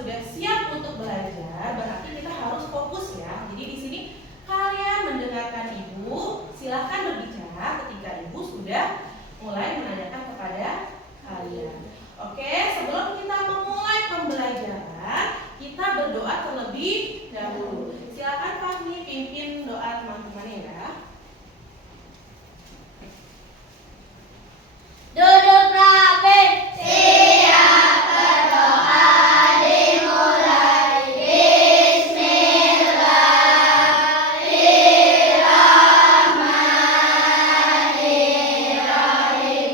sudah siap untuk belajar, berarti kita harus fokus ya. Jadi di sini kalian mendengarkan ibu, silahkan berbicara ketika ibu sudah mulai menanyakan kepada kalian. Oke, sebelum kita memulai pembelajaran, kita berdoa terlebih dahulu. Silakan Fahmi pimpin doa teman-teman ya. Duduk rapi, siap berdoa dimulai. Bismillahirrahmanirrahim.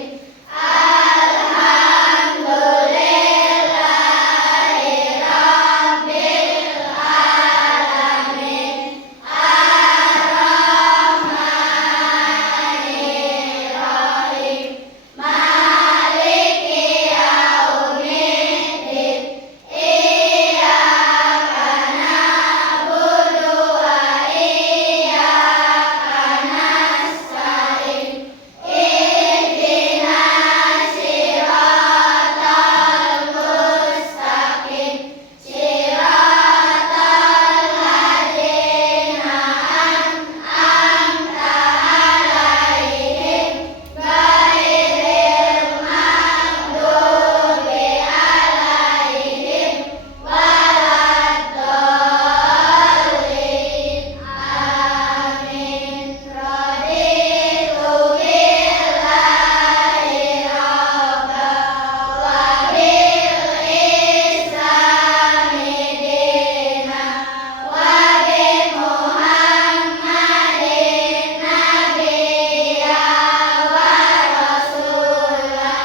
Alhamdulillahirabbil alamin. Ar-Rahmanirrahim. Maliki yaumiddin. Iyyaka na'budu wa iyyaka nasta'in. Ihdinas siratal mustaqim. Siratal ladzina an'amta 'alaihim ghairil maghdubi 'alaihim waladdallin. Amin. Raditu billahi rabba wa bil islami dina wa bi Muhammadin nabiyya wa rasula.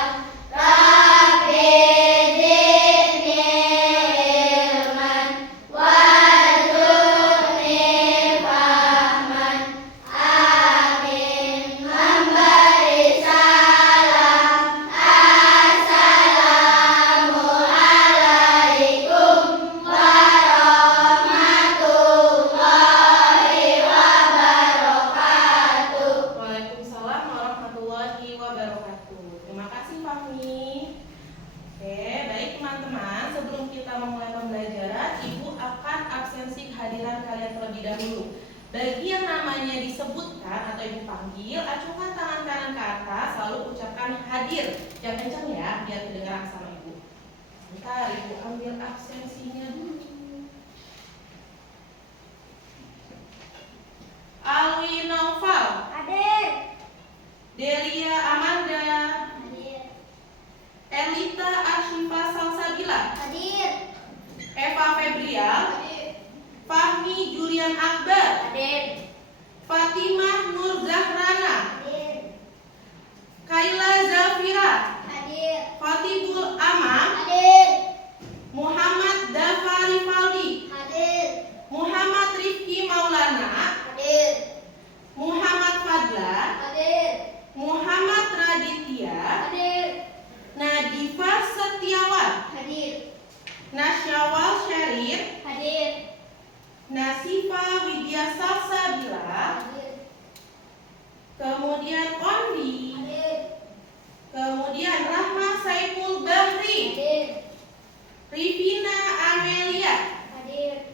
Rabbi zidni ilman warzuqni fahman. Amin. Memberi salam. Assalamualaikum warahmatullahi wabarakatuh. Waalaikumsalam warahmatullahi wabarakatuh. Terima kasih Fahmi. Oke, baik teman-teman, sebelum kita memulai pembelajaran, Ibu akan absensi kehadiran kalian terlebih dahulu. Bagi yang namanya disebutkan atau Ibu panggil, acungkan tangan kanan ke atas, lalu ucapkan hadir. Yang kencang ya, biar kedengaran sama Ibu. Bentar, Ibu ambil absensinya dulu. Alwi Naufal, Hadir. Delia Amanda, Hadir. Elita Arshifa Salsabila, Hadir. Eva Febrial, Hadir. Fahmi Julian Akbar, Hadir. Fatimah Nur Zahrana, Hadir. Kaila Zafira, Hadir. Fatibul Amam, Hadir. Muhammad Dafari Faldi, Hadir. Muhammad Rifki Maulana, Hadir. Muhammad Fadla, Hadir. Muhammad Raditya, Hadir. Nadifa Setiawan, Hadir. Nasyawal Syarir, Hadir. Nasifa Widya Salsabila, Hadir. kemudian Ondi, Hadir. kemudian Rahma Saiful Bahri, Hadir. Rivina Amelia, Hadir.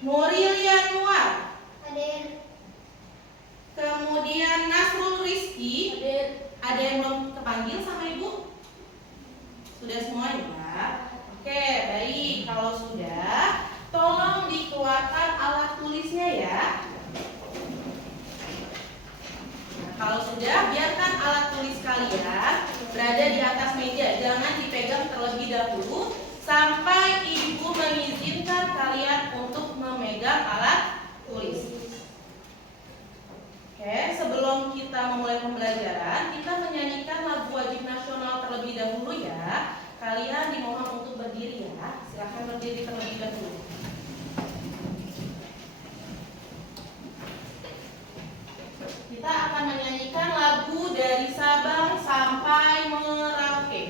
Nurilia Nuar, Hadir. kemudian Nasrul Rizki. Hadir. Ada yang belum kepanggil sama Ibu? Sudah semua ya? Oke, baik. Kalau sudah, tolong dikeluarkan alat tulisnya ya. Nah, kalau sudah, biarkan alat tulis kalian berada di atas meja. Jangan dipegang terlebih dahulu sampai Ibu mengizinkan kalian untuk memegang alat tulis. Oke, sebelum kita memulai pembelajaran, kita menyanyikan lagu wajib nasional terlebih dahulu ya. Kalian dimohon untuk berdiri ya. Silahkan berdiri terlebih dahulu. Kita akan menyanyikan lagu dari Sabang sampai Merauke.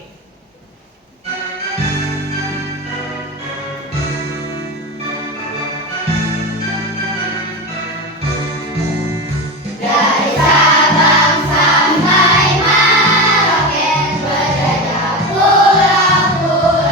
Dari Sabang sampai Merauke, berjajah pulau-pulau.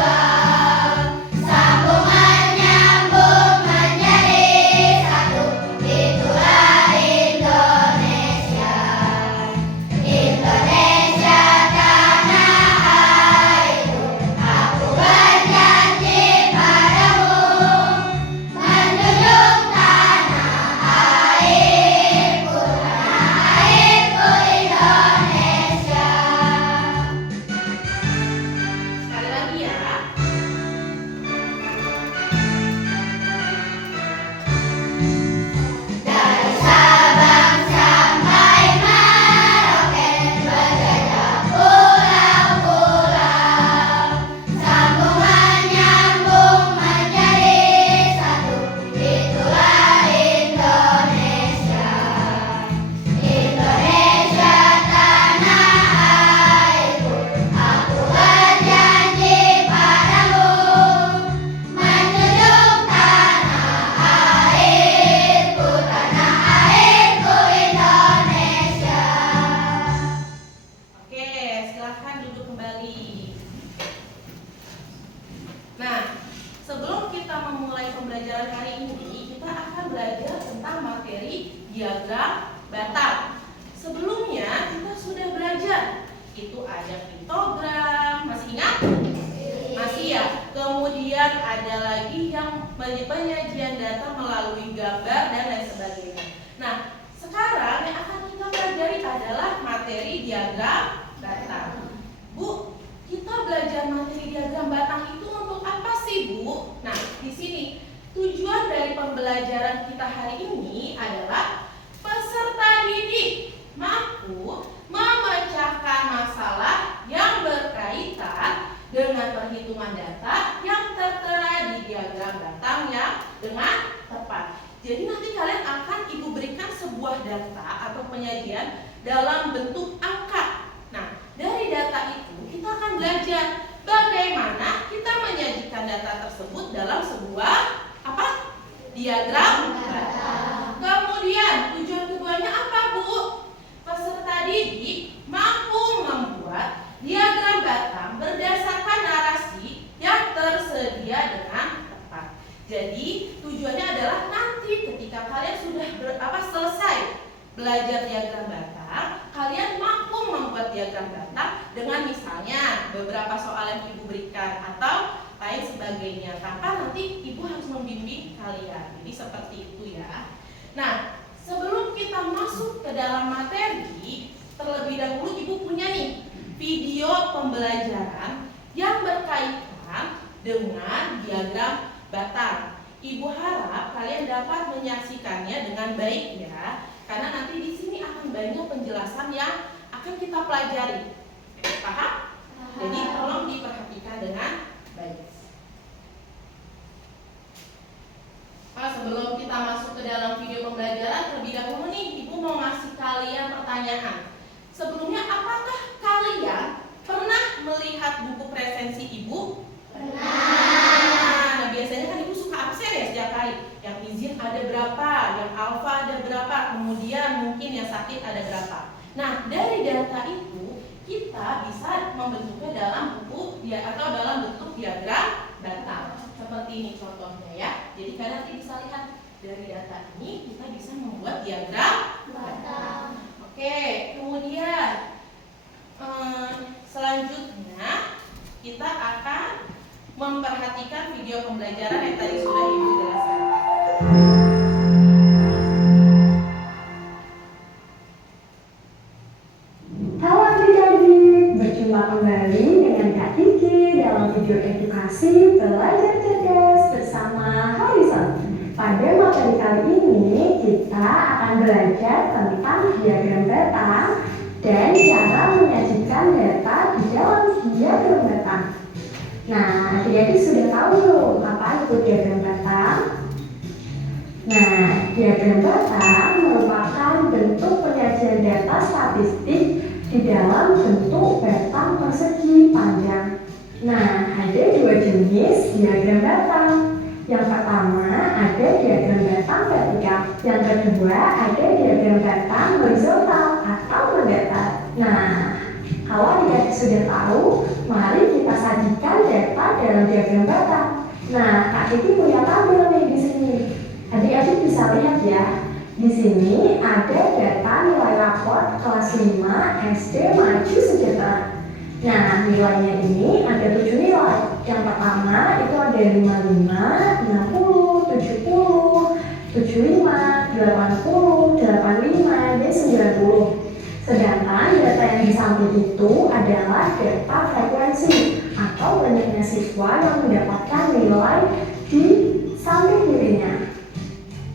pembelajaran hari ini kita akan belajar tentang materi diagram batang. Sebelumnya kita sudah belajar, itu ada piktogram, masih ingat? Masih ya. Kemudian ada lagi yang penyajian data melalui gambar dan lain sebagainya. Nah, sekarang yang akan kita pelajari adalah materi diagram batang. Bu, kita belajar materi diagram batang itu untuk apa sih, Bu? Nah, di sini tujuan dari pembelajaran kita hari ini adalah peserta didik mampu memecahkan masalah yang berkaitan dengan perhitungan data yang tertera di diagram batang yang dengan tepat. Jadi nanti kalian akan Ibu berikan sebuah data atau penyajian dalam bentuk angka. Nah, dari data itu kita akan belajar bagaimana kita menyajikan data tersebut dalam sebuah diagram batang. Kemudian tujuan keduanya apa, Bu? Peserta didik mampu membuat diagram batang berdasarkan narasi yang tersedia dengan tepat. Jadi tujuannya adalah nanti ketika kalian sudah selesai belajar diagram batang, kalian mampu membuat diagram batang dengan misalnya beberapa soal yang Ibu berikan atau lain sebagainya, tanpa nanti Ibu harus membimbing kalian. Jadi seperti itu ya. Nah, sebelum kita masuk ke dalam materi, terlebih dahulu Ibu punya nih video pembelajaran yang berkaitan dengan diagram batang. Ibu harap kalian dapat menyaksikannya dengan baik ya, karena nanti di sini akan banyak penjelasan yang akan kita pelajari. Paham? Jadi tolong diperhatikan dengan baik. Nah, sebelum kita masuk ke dalam video pembelajaran, terlebih dahulu nih Ibu mau ngasih kalian pertanyaan. Sebelumnya, apakah kalian pernah melihat buku presensi Ibu? Pernah. Nah, biasanya kan Ibu suka absen ya setiap kali. Yang izin ada berapa, yang alfa ada berapa, kemudian mungkin yang sakit ada berapa. Nah, dari data itu kita bisa membentuknya dalam buku atau dalam bentuk diagram batang. Seperti ini contohnya ya. Jadi kalian nanti bisa lihat dari data ini kita bisa membuat diagram batang. Oke, kemudian selanjutnya kita akan memperhatikan video pembelajaran yang tadi sudah Ibu jelaskan. Halo adik-adik, berjumpa kembali dengan Kak Kiki dalam video edukasi Belajar Cerdas bersama Horizon. Pada materi kali ini kita akan belajar tentang diagram batang dan cara menyajikan data di dalam diagram batang. Nah, adik-adik sudah tahu belum apa itu diagram batang? Nah, diagram batang merupakan bentuk penyajian data statistik di dalam bentuk batang persegi panjang. Nah, ada dua jenis diagram batang. Yang pertama ada diagram batang vertikal. Yang kedua ada diagram batang horizontal atau mendatar. Nah, kalau adik-adik sudah tahu, mari kita sajikan data dalam diagram batang. Nah, Kak Kiki punya tabel nih di sini. Adik-adik bisa lihat ya. Di sini ada data nilai rapor kelas 5 SD Maju Sejahtera. Nah, nilainya ini ada 7 nilai. Yang pertama itu ada 55, 60, 70, 75, 80, 85, dan 90. Sedangkan data yang di samping itu adalah data frekuensi atau banyaknya siswa yang mendapatkan nilai di samping kirinya.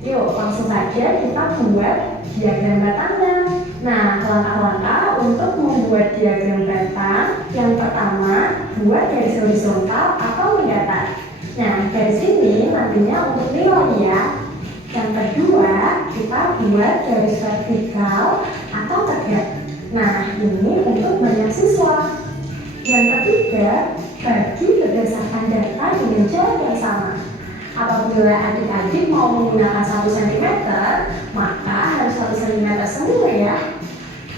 Yuk, langsung saja kita buat diagram batangnya. Nah, langkah-langkah untuk membuat diagram batang, yang pertama, buat garis horizontal atau mendatar. Nah, garis ini nantinya untuk nilai ya. Yang kedua, kita buat garis vertikal atau tegak. Nah, ini untuk banyak siswa. Yang ketiga, bagi berdasarkan data dengan jarak yang sama. Apabila adik-adik mau menggunakan 1 cm, maka harus 1 cm semua ya.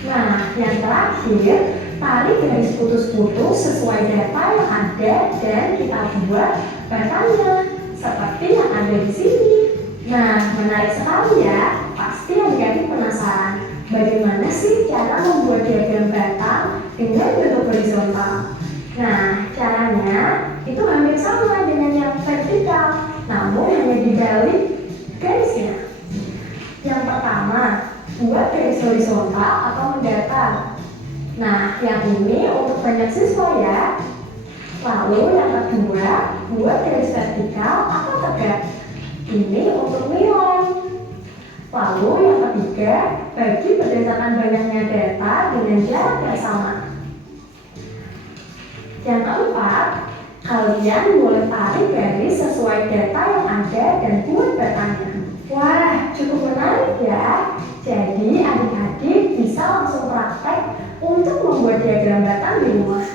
Nah, yang terakhir, tarik garis putus-putus sesuai data yang ada dan kita buat batangnya. seperti yang ada di sini. Nah, menarik sekali ya. Pasti adik-adik penasaran, bagaimana sih cara membuat diagram batang dengan bentuk horizontal? Nah, caranya itu hampir sama dengan yang vertikal, namun hanya dibalik garisnya. Yang pertama, buat garis horizontal atau mendatar. Nah, yang ini untuk banyak siswa ya. Lalu yang kedua, buat garis vertikal atau tegak. Ini untuk nilai. Lalu yang ketiga, bagi berdasarkan banyaknya data dengan jarak yang sama. Yang keempat, kalian boleh tarik garis sesuai data yang ada dan buat batangnya. Wah, cukup menarik ya. Jadi adik-adik bisa langsung praktek untuk membuat diagram batang di rumah.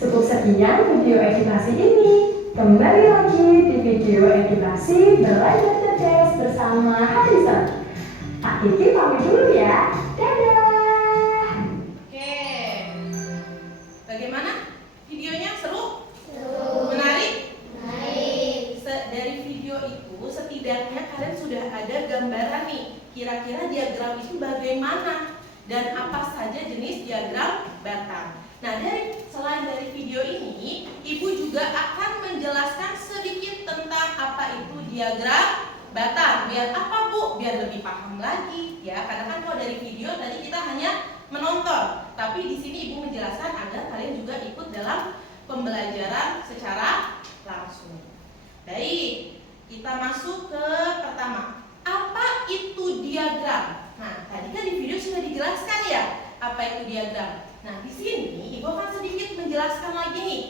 Cukup sekian video edukasi ini. Kembali lagi di video edukasi Belajar Cerdas bersama Harrison. Kak Kiki pamit dulu ya. Dadah. Oke. Bagaimana? Videonya seru? Seru. Menarik? Baik. Dari video itu setidaknya kalian sudah ada gambaran nih. Kira-kira diagram itu bagaimana dan apa saja jenis diagram batang. Nah, selain dari video ini, Ibu juga akan menjelaskan sedikit tentang apa itu diagram batang. Biar apa, Bu? Biar lebih paham lagi ya. Karena kan kalau dari video tadi kita hanya menonton, tapi di sini Ibu menjelaskan agar kalian juga ikut dalam pembelajaran secara langsung. Baik, kita masuk ke pertama. Apa itu diagram? Nah, tadi kan di video sudah dijelaskan ya apa itu diagram. Nah, di sini Ibu akan sedikit menjelaskan lagi nih.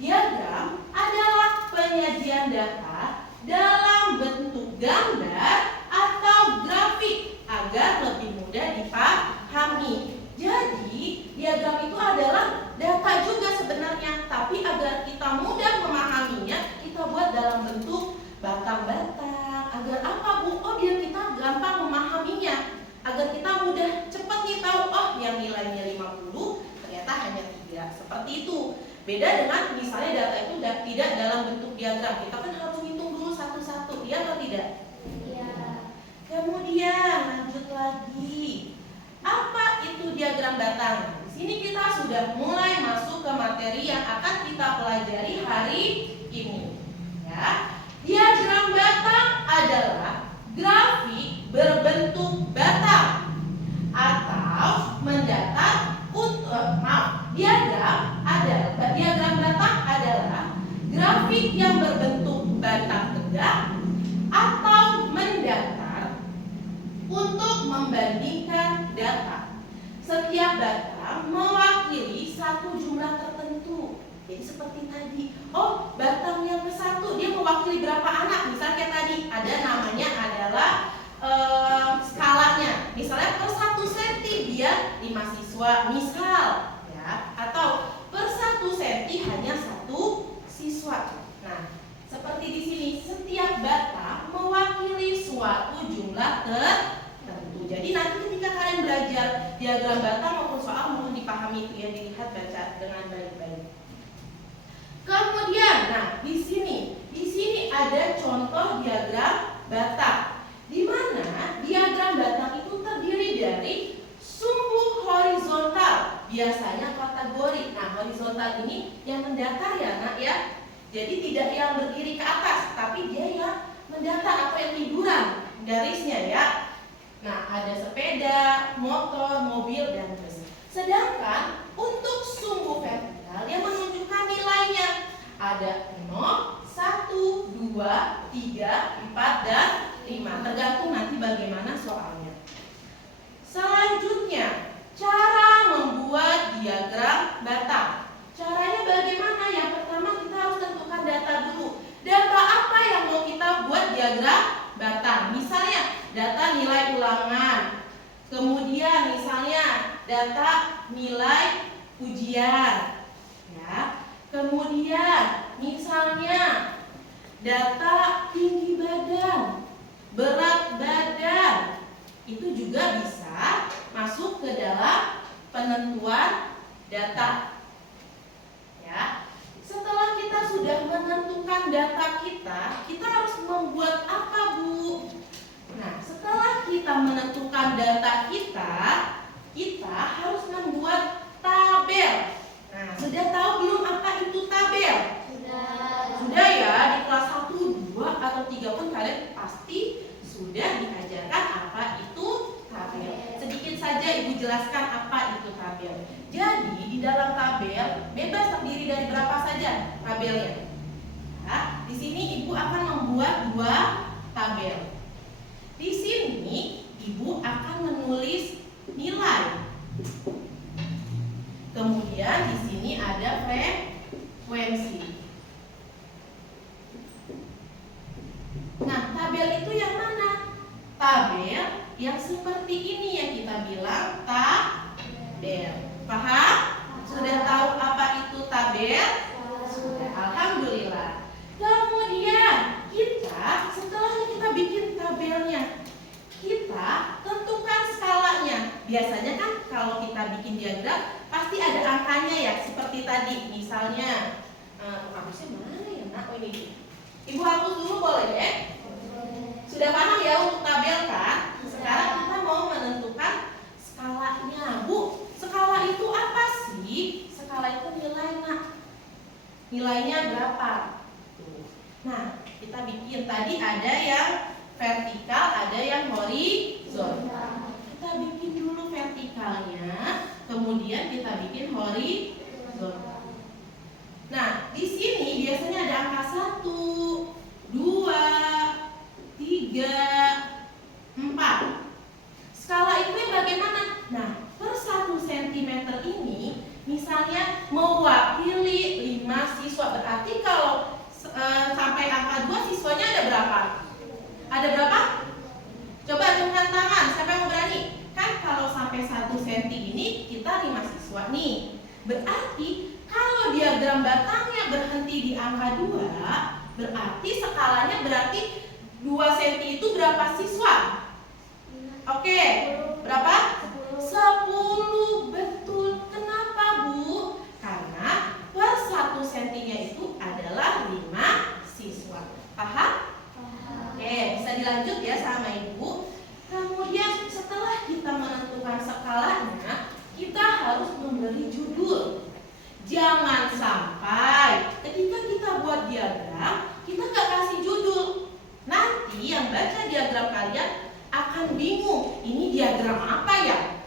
Diagram adalah penyajian data dalam bentuk gambar atau grafik agar lebih mudah dipahami. Jadi, diagram itu adalah data juga sebenarnya, tapi agar kita mudah memahaminya, kita buat dalam bentuk batang-batang. Agar apa, Bu? Oh, biar kita gampang memahaminya. Agar kita mudah cepat nih tahu, oh yang nilainya 50 ternyata hanya 3. Seperti itu. Beda dengan misalnya data itu tidak dalam bentuk diagram. Kita kan harus hitung dulu satu-satu, iya atau tidak? Iya. Kemudian lanjut lagi. Apa itu diagram batang? Di sini kita sudah mulai masuk ke materi yang akan kita pelajari hari ini. Ya. Diagram batang adalah grafik berbentuk batang atau mendatar diagram batang adalah grafik yang berbentuk batang tegak atau mendatar untuk membandingkan data. Setiap batang mewakili satu jumlah tertentu. Jadi seperti tadi, oh batang yang ke-1 dia mewakili berapa anak? Misalnya tadi ada namanya adalah skalanya. Misalnya per 1 cm dia 5 siswa, misal ya, atau per 1 cm hanya 1 siswa. Nah, seperti di sini setiap batang mewakili suatu jumlah tertentu. Jadi nanti ketika kalian belajar diagram batang maupun soal mohon dipahami itu ya, dilihat baca dengan baik-baik. Kemudian, nah di sini ada contoh diagram batang. Di mana diagram batang itu terdiri dari sumbu horizontal, biasanya kategori. Nah, horizontal ini yang mendatar ya, Nak ya. Jadi tidak yang berdiri ke atas, tapi dia yang mendatar atau yang liburan garisnya ya. Nah, ada sepeda, motor, mobil, dan bus. Sedangkan untuk sumbu vertikal yang menunjukkan nilainya ada 0, 1, 2, 3, 4, dan 5. Tergantung nanti bagaimana soalnya. Selanjutnya, cara membuat diagram batang. Caranya bagaimana? Yang pertama kita harus tentukan data dulu. Data apa yang mau kita buat diagram batang? Misalnya data nilai ulangan. Kemudian misalnya data nilai ujian. Ya. Kemudian misalnya data tinggi badan, berat badan. Itu juga bisa masuk ke dalam penentuan data. Ya. Setelah kita sudah menentukan data kita harus membuat apa, Bu? Nah, setelah kita menentukan data kita harus membuat tabel. Nah, sudah tahu belum apa itu tabel? Sudah ya, di kelas 1, 2, atau 3 pun kalian pasti sudah diajarkan apa itu tabel. Sedikit saja Ibu jelaskan apa itu tabel. Jadi, di dalam tabel bebas terdiri dari berapa saja tabelnya. Nah, di sini Ibu akan membuat 2 tabel. Di sini Ibu akan menulis nilai. Kemudian di sini ada frekuensi. Nah, tabel itu yang mana? Tabel yang seperti ini yang kita bilang tabel. Paham? Sudah tahu apa itu tabel? Sudah, alhamdulillah. Kemudian setelah kita bikin tabelnya, kita tentukan skalanya. Biasanya kan kalau kita bikin diagram pasti ada angkanya ya, seperti tadi. Misalnya, hapusnya mana ya, Nak? Oh, ini. Ibu hapus dulu boleh ya? Sudah paham ya untuk tabel kan? Sekarang kita mau menentukan skalanya. Bu, skala itu apa sih? Skala itu nilai, Nak. Nilainya berapa? Nah, kita bikin tadi ada yang vertikal, ada yang horizontal. Kita bikin dulu vertikalnya, kemudian kita bikin horizontal. Nah, di sini biasanya ada angka 1, 2, 3, 4. Skala itu bagaimana? Nah, per 1 cm ini misalnya mewakili 5 siswa. Berarti kalau sampai angka 2 siswanya ada berapa? Ada berapa? Coba angkat tangan, siapa yang mau berani? Kan kalau sampai 1 cm ini kita 5 siswa nih. Berarti kalau diagram batangnya berhenti di angka 2, berarti skalanya berarti 2 cm itu berapa siswa? Oke, berapa? 10, betul. Kenapa, Bu? Karena per 1 cm-nya itu adalah 5 siswa. Paham? Oke, bisa dilanjut ya sama Ibu. Kemudian setelah kita menentukan skalanya, kita harus memberi judul. Jangan sampai ketika kita buat diagram, kita nggak kasih judul. Nanti yang baca diagram kalian akan bingung, ini diagram apa ya?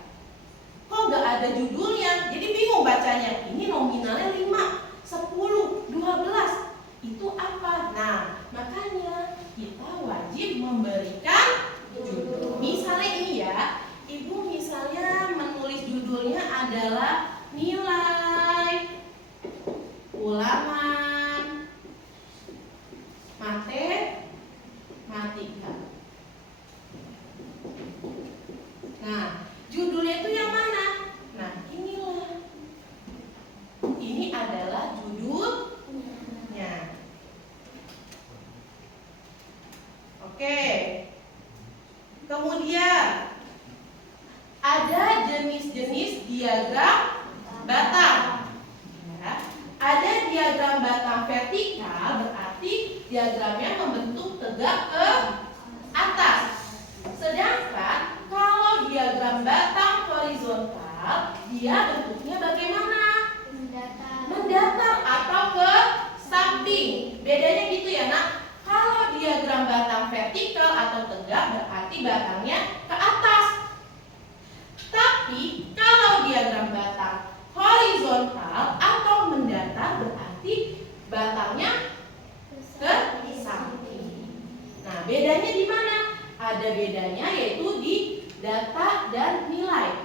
Kok nggak ada judulnya? Jadi bingung bacanya. Ini nominalnya 5, 10, 12. Itu apa? Nah, makanya kita wajib memberikan judul. Misalnya ini ya, Ibu misalnya menulis judulnya adalah nilai ulangan matematika. Nah, judulnya itu yang mana? Nah, inilah. Ini adalah judulnya. Oke. Kemudian ada jenis-jenis diagram batang. Ya. Ada diagram batang vertikal, berarti diagramnya membentuk tegak ke atas. Sedangkan kalau diagram batang horizontal, dia bentuknya bagaimana? Mendatar atau ke samping. Bedanya gitu ya, Nak. Kalau diagram batang vertikal atau tegak berarti batangnya ke atas. Tapi kalau diagram batang horizontal atau mendatar berarti batangnya ke samping. Nah, bedanya di mana? Ada bedanya yaitu di data dan nilai.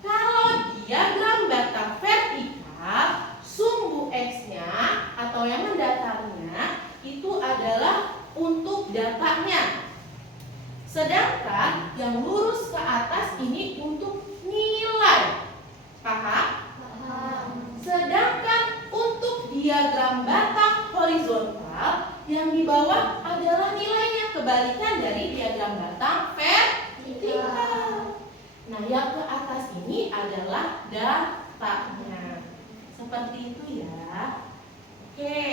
Kalau diagram batang vertikal, sumbu X-nya atau yang mendatarnya itu adalah untuk datanya. Sedangkan yang lurus ke atas ini untuk nilai. Paham? Sedangkan untuk diagram batang horizontal, yang di bawah adalah nilainya, kebalikan dari diagram batang vertikal. Nah, yang ke atas ini adalah datanya. Seperti itu ya. Oke.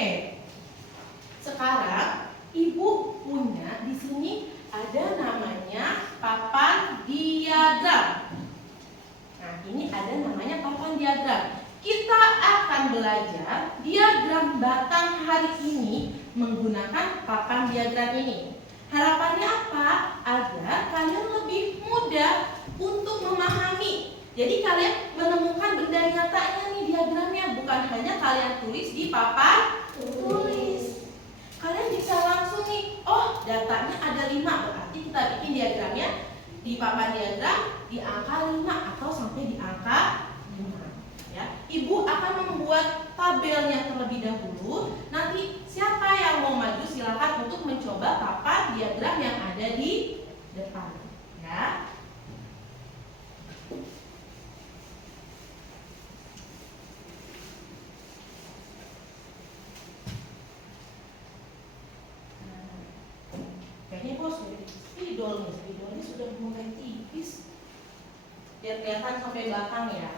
hari ini menggunakan papan diagram ini. Harapannya apa? Agar kalian lebih mudah untuk memahami. Jadi kalian menemukan benda nyatanya nih diagramnya, bukan hanya kalian tulis di papan tulis. Kalian bisa langsung nih, oh datanya ada 5, berarti kita bikin diagramnya di papan diagram di angka 5 atau sampai di angka 5. Ya. Ibu akan membuat tabelnya terlebih dahulu. Nanti siapa yang mau maju silakan untuk mencoba papan diagram yang ada di depan. Ya. Kayaknya bos spidolnya sudah mulai tipis. Biar kelihatan sampai belakang ya.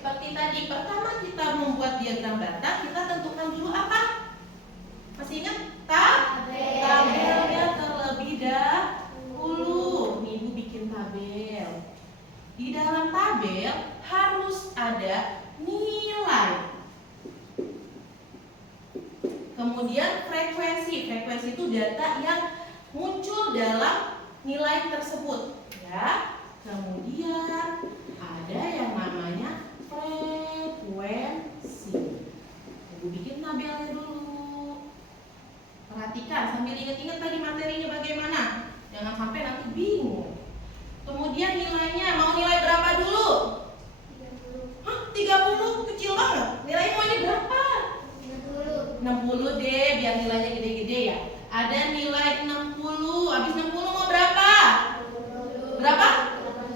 Seperti tadi, pertama kita membuat diagram batang, kita tentukan dulu apa? Masih ingat? Tabelnya terlebih dahulu. Nih, Ibu bikin tabel. Di dalam tabel harus ada nilai. Kemudian frekuensi. Frekuensi itu data yang muncul dalam nilai tersebut, ya. Kemudian ada yang namanya frekuensi. Ibu bikin tabelnya dulu. Perhatikan sambil ingat-ingat tadi materinya bagaimana. Jangan sampai nanti bingung. Kemudian nilainya, mau nilai berapa dulu? 30, kecil banget. Nilainya maunya berapa? 60 deh, biar nilainya gede-gede ya. Ada nilai 60, habis 60 mau berapa? Berapa?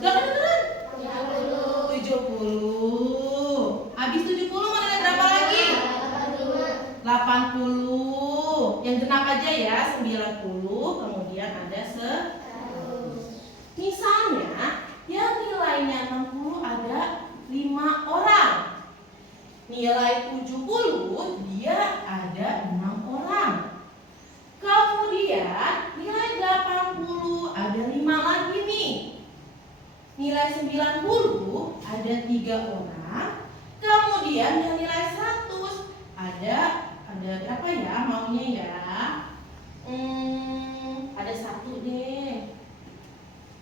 Gak beneran? 70. Habis 70 mau nilai berapa lagi? 80. Yang genap aja ya, 90. Kemudian ada 100. Misalnya, yang nilainya 60 ada 5 orang. Nilai 70 dia ada 6 orang. Kemudian nilai 80 ada 5 lagi nih. Nilai 90 ada 3 orang. Kemudian yang nilai 100 ada berapa ya maunya ya? Ada 1 deh.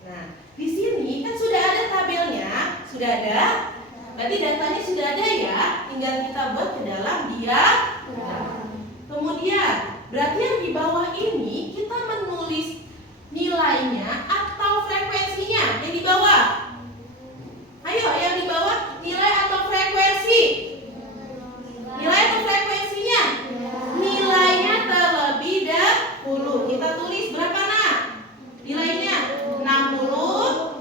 Nah, di sini kan sudah ada tabelnya, sudah ada. Berarti datanya sudah ada ya, tinggal kita buat ke dalam diagram. Kemudian, berarti yang di bawah ini kita menulis nilainya atau frekuensinya yang di bawah. Ayo, yang di bawah nilai atau frekuensi? Nilai atau frekuensinya? Nilainya terlebih dahulu. Kita tulis berapa nak? Nilainya 60,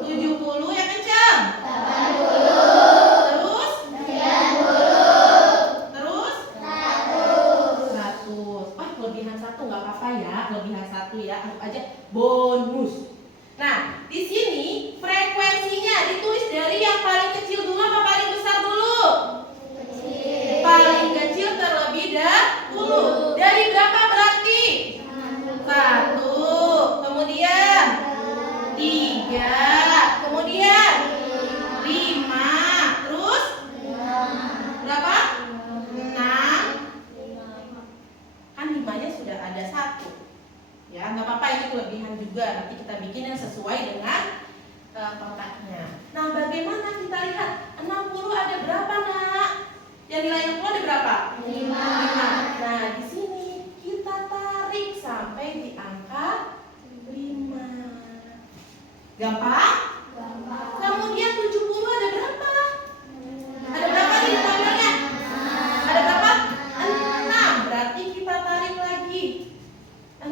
70 yang kencang. 80. Terus 100. Oh, kelebihan 1 nggak apa-apa ya, kelebihan 1 ya, anggap aja bonus. Nah, di sini frekuensinya ditulis dari yang paling kecil dulu apa paling besar dulu? Paling kecil terlebih dahulu. Dari berapa berarti? 1. Kemudian 3. Kemudian 5. Terus berapa? 6. Kan 5-nya sudah ada 1. Ya, nggak apa-apa, ini kelebihan juga. Nanti kita bikin yang sesuai dengan kotaknya. Nah, bagaimana kita lihat 60 ada berapa nak? Yang nilai 60 ada berapa? 5. Nah, di sini kita tarik sampai di angka 5. Gampang? Kemudian 70 ada berapa? Ada berapa di tabelnya? Ada berapa? 6. Berarti kita tarik lagi 6.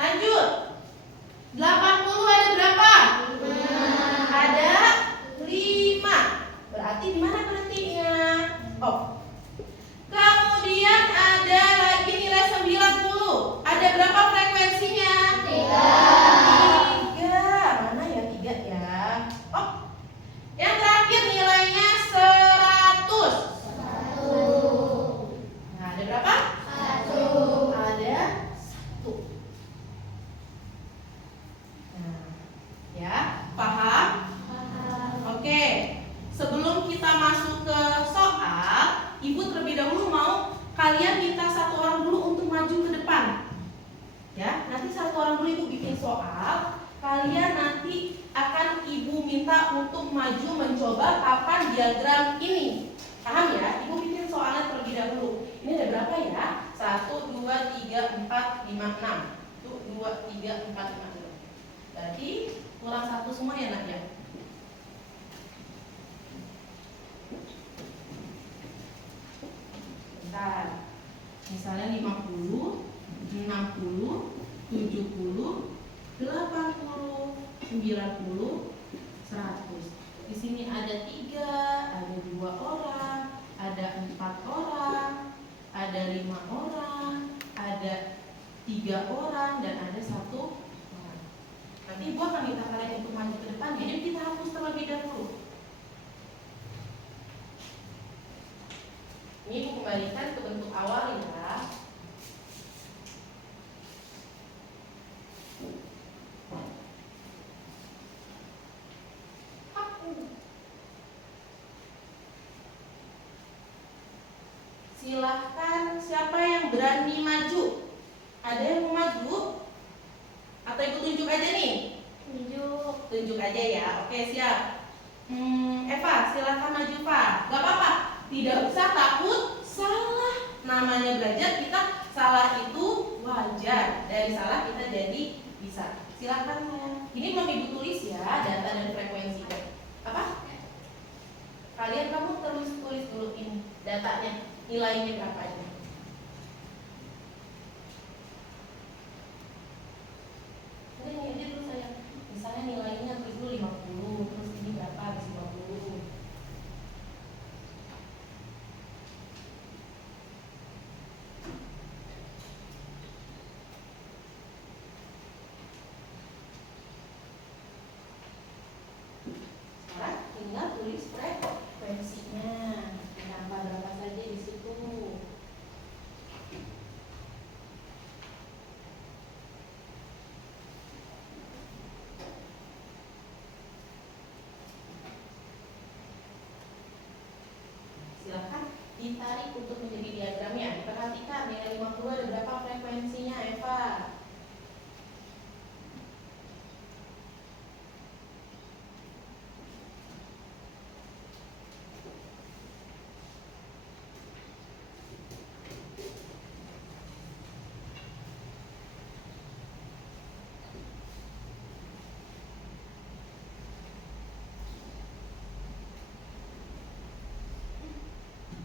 Lanjut. 80 ada berapa? Ada 5. Berarti di mana berhentinya? Oh. Kemudian ada lagi nilai 90. Ada berapa frekuensinya? 3. untuk maju mencoba papan diagram ini. Paham ya? Ibu bikin soalnya terlebih dahulu. Ini ada berapa ya? 1, 2, 3, 4, 5, 6. 1, 2, 3, 4, 5, 6. Berarti kurang 1 semua ya nak ya? Bentar. Misalnya 50, 60, 70, 80, 90, 100. Di sini ada 3, ada 2 orang, ada 4 orang, ada 5 orang, ada 3 orang, dan ada 1 orang. Nanti Ibu akan minta kalian untuk maju ke depan. Jadi kita hapus terlebih dahulu. Ini Ibu kembalikan ke bentuk awal ya. Silahkan, siapa yang berani maju? Ada yang mau maju? Atau Ibu tunjuk aja nih? Tunjuk aja ya. Oke, siap. Eva, silahkan maju Pak. Gak apa-apa, tidak usah takut salah. Namanya belajar, kita salah itu wajar. Dari salah kita jadi bisa. Silahkan sayang. Ini belum Ibu tulis ya, data dan frekuensi. Apa? Kalian kamu tulis dulu ini datanya, nilainya berapa aja. Ini aja dulu saya. Misalnya nilainya tulis dulu 50, terus ini berapa habis 50. Sekarang tinggal tulis frekuensinya. Ditambah berapa saja di situ. Silakan ditarik untuk menjadi diagramnya. Diperhatikan nilai 50 ada berapa frekuensinya, Eva?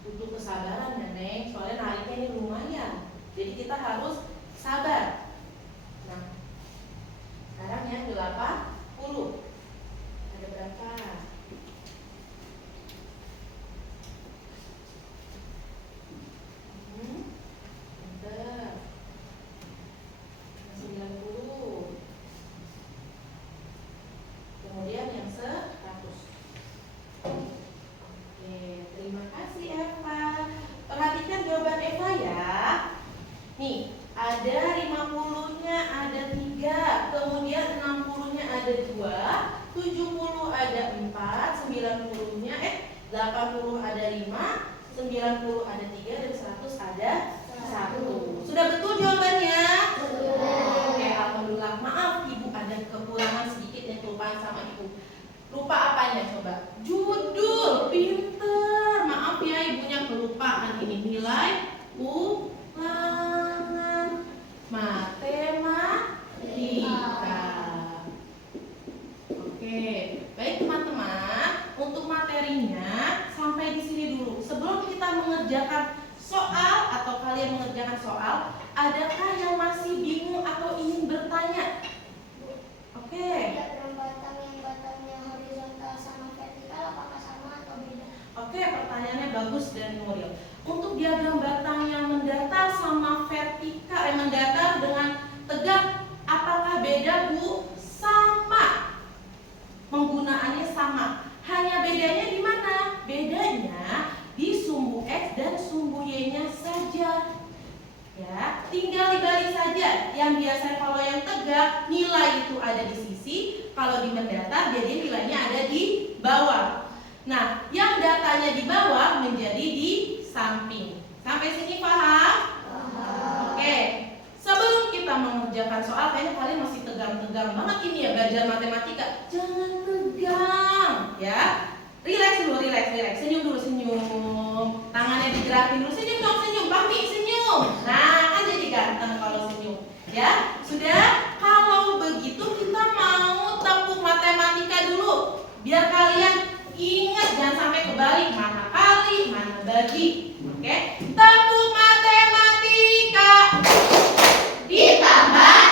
Butuh kesabaran ya Neng, soalnya nariknya ini lumayan. Jadi kita harus sabar. Nah, sekarang yang 80. Ada berapa? Bentar. 90. Kemudian yang 100. Oke, terima kasih Eva. Perhatikan jawaban Eva ya. Nih, ada 50-nya ada 3, kemudian 60-nya ada 2, 70 ada 4, 90-nya 80 ada 5, 90 ada 3, dan 100 ada 1. Sudah betul jawabannya? Oke, alhamdulillah. Maaf Ibu ada kekurangan sedikit yang kelupaan sama Ibu. Lupa apanya coba? Judul, pinter. Maaf ya ibunya kelupaan ini. Nilai ulangan matematika. Oke, baik teman-teman. Untuk materinya sampai di sini dulu. Sebelum kita mengerjakan soal atau kalian mengerjakan soal, adakah yang masih bingung atau ingin bertanya? Oke. Batangnya horizontal sama vertikal apakah sama atau beda? Oke, pertanyaannya bagus dan Nuril. Untuk diagram batang yang mendatar sama vertikal, mendatar dengan tegak, apakah beda Bu? Sama. Penggunaannya sama. Hanya bedanya di mana? Bedanya di sumbu X dan sumbu Y-nya saja. Ya, tinggal dibalik saja. Yang biasanya kalau yang tegak nilai itu ada di sisi, kalau di mendatar jadi nilainya ada di bawah. Nah, yang datanya di bawah menjadi di samping. Sampai sini paham? Oke. Sebelum kita mengerjakan soal, kayaknya kalian masih tegang-tegang banget ini ya belajar matematika. Jangan tegang. ya. Relax dulu, relax. Senyum dulu, senyum. Tangannya digerakin dulu, senyum dong, senyum. Pami, senyum. Nah, kan jadi ganteng kalau senyum. Ya, sudah. Kalau begitu kita mau tepuk matematika dulu. Biar kalian ingat, jangan sampai kebalik. Mana kali, mana bagi. Oke? Tepuk matematika. Ditambah,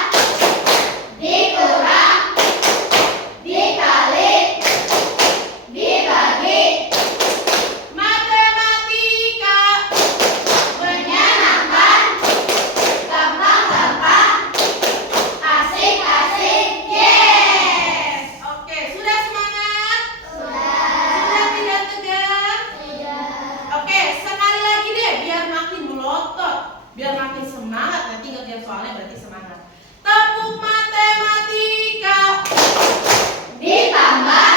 dikurang, dikali, dibagi, Matematika. menyenangkan, gampang-gampang, asik-asik, yes! Oke, sudah semangat? Sudah. Sudah tidak tegang? Sudah. Oke, sekali lagi deh biar makin melotot, biar makin semangat. Nanti ngerjain soalnya berarti semangat. Tepuk matematika. Ditambah,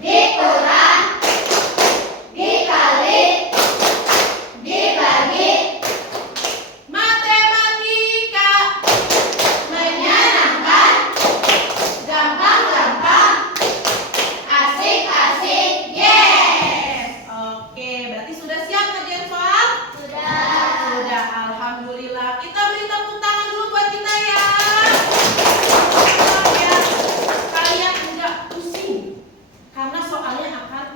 dikurang, dikali, dibagi, Matematika. menyenangkan, gampang-gampang, asik-asik, yes! Oke, berarti sudah siap ngerjain soal? Sudah. Sudah, alhamdulillah. Kita beri tepuk tangan dulu buat kita ya. Biar kalian tidak pusing, karena soalnya akan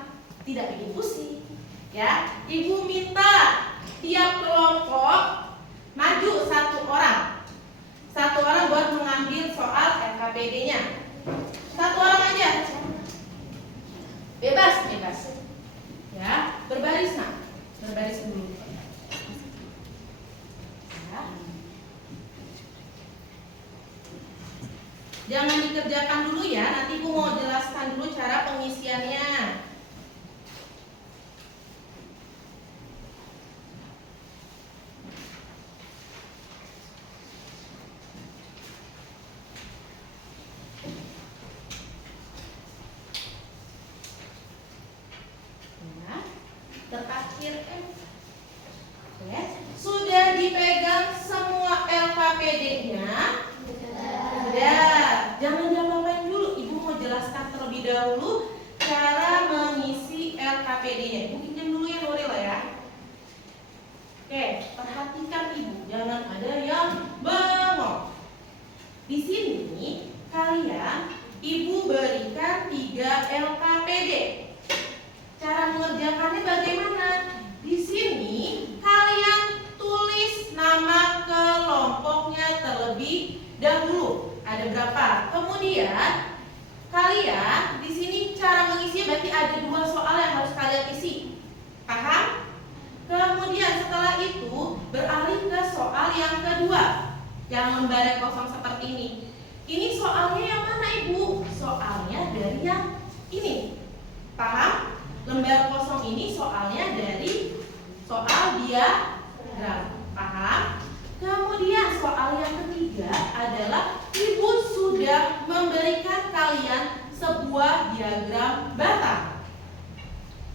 tidak bikin pusing. Ya, Ibu minta tiap kelompok maju satu orang. Satu orang buat mengambil soal LKPD-nya. Satu orang aja. Bebas. Ya, berbaris nak. Berbaris dulu. Ya. Jangan dikerjakan dulu ya, nanti Ibu mau jelaskan dulu cara pengisiannya. Ya, terakhir Oke, sudah dipegang semua LKPD-nya? Sudah, jangan diapa-apain dulu. Ibu mau jelaskan terlebih dahulu cara mengisi LKPD-nya. Ibu pinjam dulu ya Nuril ya. Oke, perhatikan Ibu, jangan ada yang bengong. Di sini kalian Ibu berikan 3 LKPD. Cara mengerjakannya bagaimana? Di sini kalian tulis nama kelompoknya terlebih dahulu. Ada berapa? Kemudian kalian di sini cara mengisi berarti ada 2 soal yang harus kalian isi. Paham? Kemudian setelah itu beralih ke soal yang kedua, yang lembar kosong seperti ini. Ini soalnya yang mana Ibu? Soalnya dari yang ini. Paham? Lembar kosong ini soalnya dari soal diagram. Paham? Kemudian soal yang ketiga adalah Ibu sudah memberikan kalian sebuah diagram batang.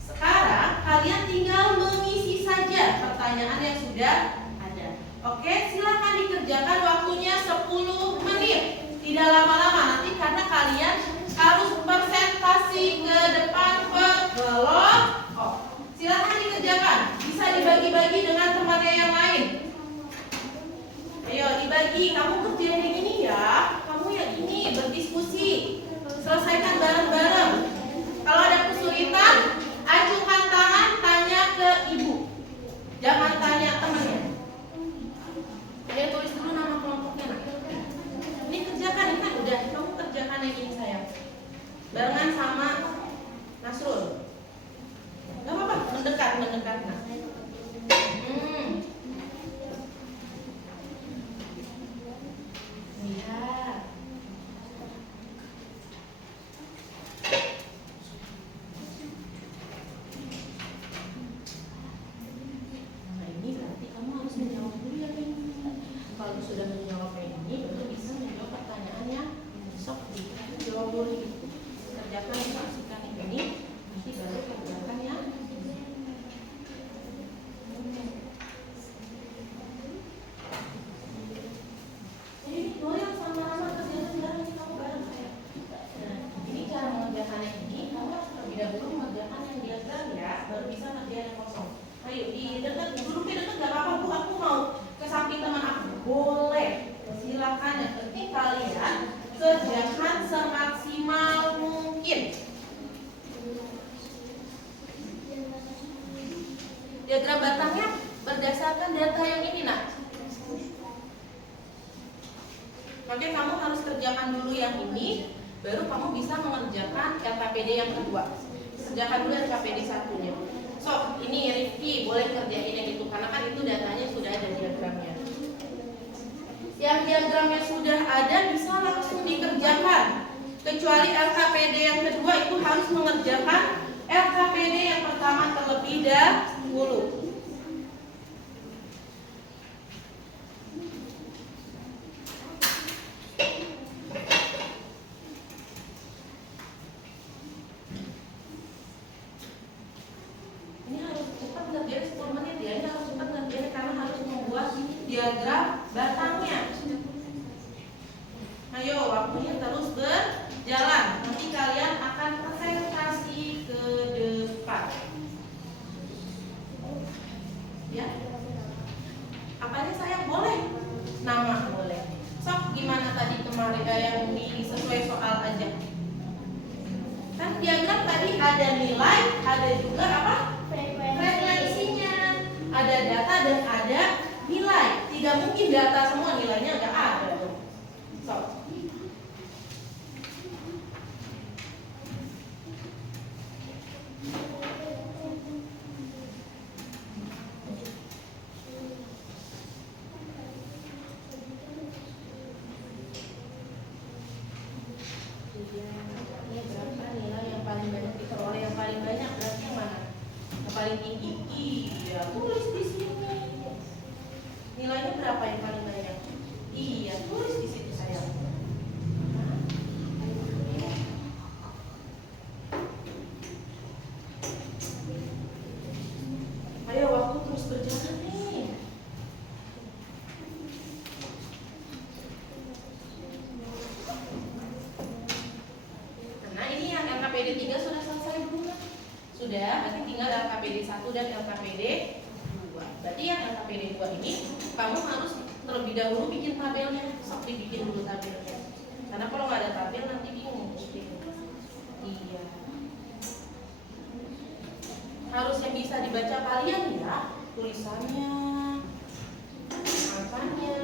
Sekarang kalian tinggal mengisi saja pertanyaan yang sudah ada. Oke, silakan dikerjakan, waktunya 10 menit. Tidak lama-lama nanti karena kalian harus presentasi ke depan per kelompok. Silakan dikerjakan. Bisa dibagi-bagi dengan tempatnya yang lain. Ayo dibagi. Kamu kerjain yang ini ya. Kamu yang ini berdiskusi. Selesaikan bareng-bareng. Kalau ada kesulitan, acukan tangan, tanya ke Ibu. Jangan tanya temannya. Ayo tulis dulu nama kelompoknya. Nak. Ini kerjakan, ini kan udah. Kamu kerjakan yang ini sayang. Barengan sama Nasrul. Gak apa-apa, mendekat. Nah. Lihat. Nah ini berarti kamu harus menjawab dulu ya ini. Kalau sudah menjawab ini, baru bisa menjawab pertanyaannya. Sok dijawab dulu. Kerjakan Oke, kamu harus kerjakan dulu yang ini, baru kamu bisa mengerjakan LKPD yang kedua. Kerjakan dulu LKPD satunya. So, ini Rifki boleh kerjain yang itu, karena kan itu datanya sudah ada diagramnya. Yang diagramnya sudah ada bisa langsung dikerjakan. Kecuali LKPD yang kedua itu harus mengerjakan LKPD yang pertama terlebih dahulu. Ini harus cepat ngerjain 10 menit ya. Ini harus cepat ngerjain karena harus membuat diagram batangnya. Ayo, waktunya terus berjalan. Nanti kalian akan presentasi ke depan. Ya. Apanya sayang? Boleh. Nama boleh. Sok gimana tadi kemarin yang milih sesuai soal aja. Kan diagram tadi ada nilai, ada juga apa? Frekuensinya. Ada data dan ada nilai. Tidak mungkin data semua nilainya nggak ada dong. Sok. Ini berapa nilai yang paling banyak diperoleh? Yang paling banyak berarti yang mana? Yang paling tinggi? Iya, tulis di sini. Nilainya berapa yang paling banyak? Iya, tulis di situ sayang. Ayo, waktu terus berjalan nih. Nah, ini yang LKPD 3 sudah selesai belum? Sudah, berarti tinggal LKPD 1 dan LKPD 2. Berarti yang LKPD 2 ini kamu harus terlebih dahulu bikin tabelnya. Sok dibikin dulu tabelnya. Karena kalau nggak ada tabel nanti bingung. Iya. Harus yang bisa dibaca kalian ya, tulisannya, angkanya.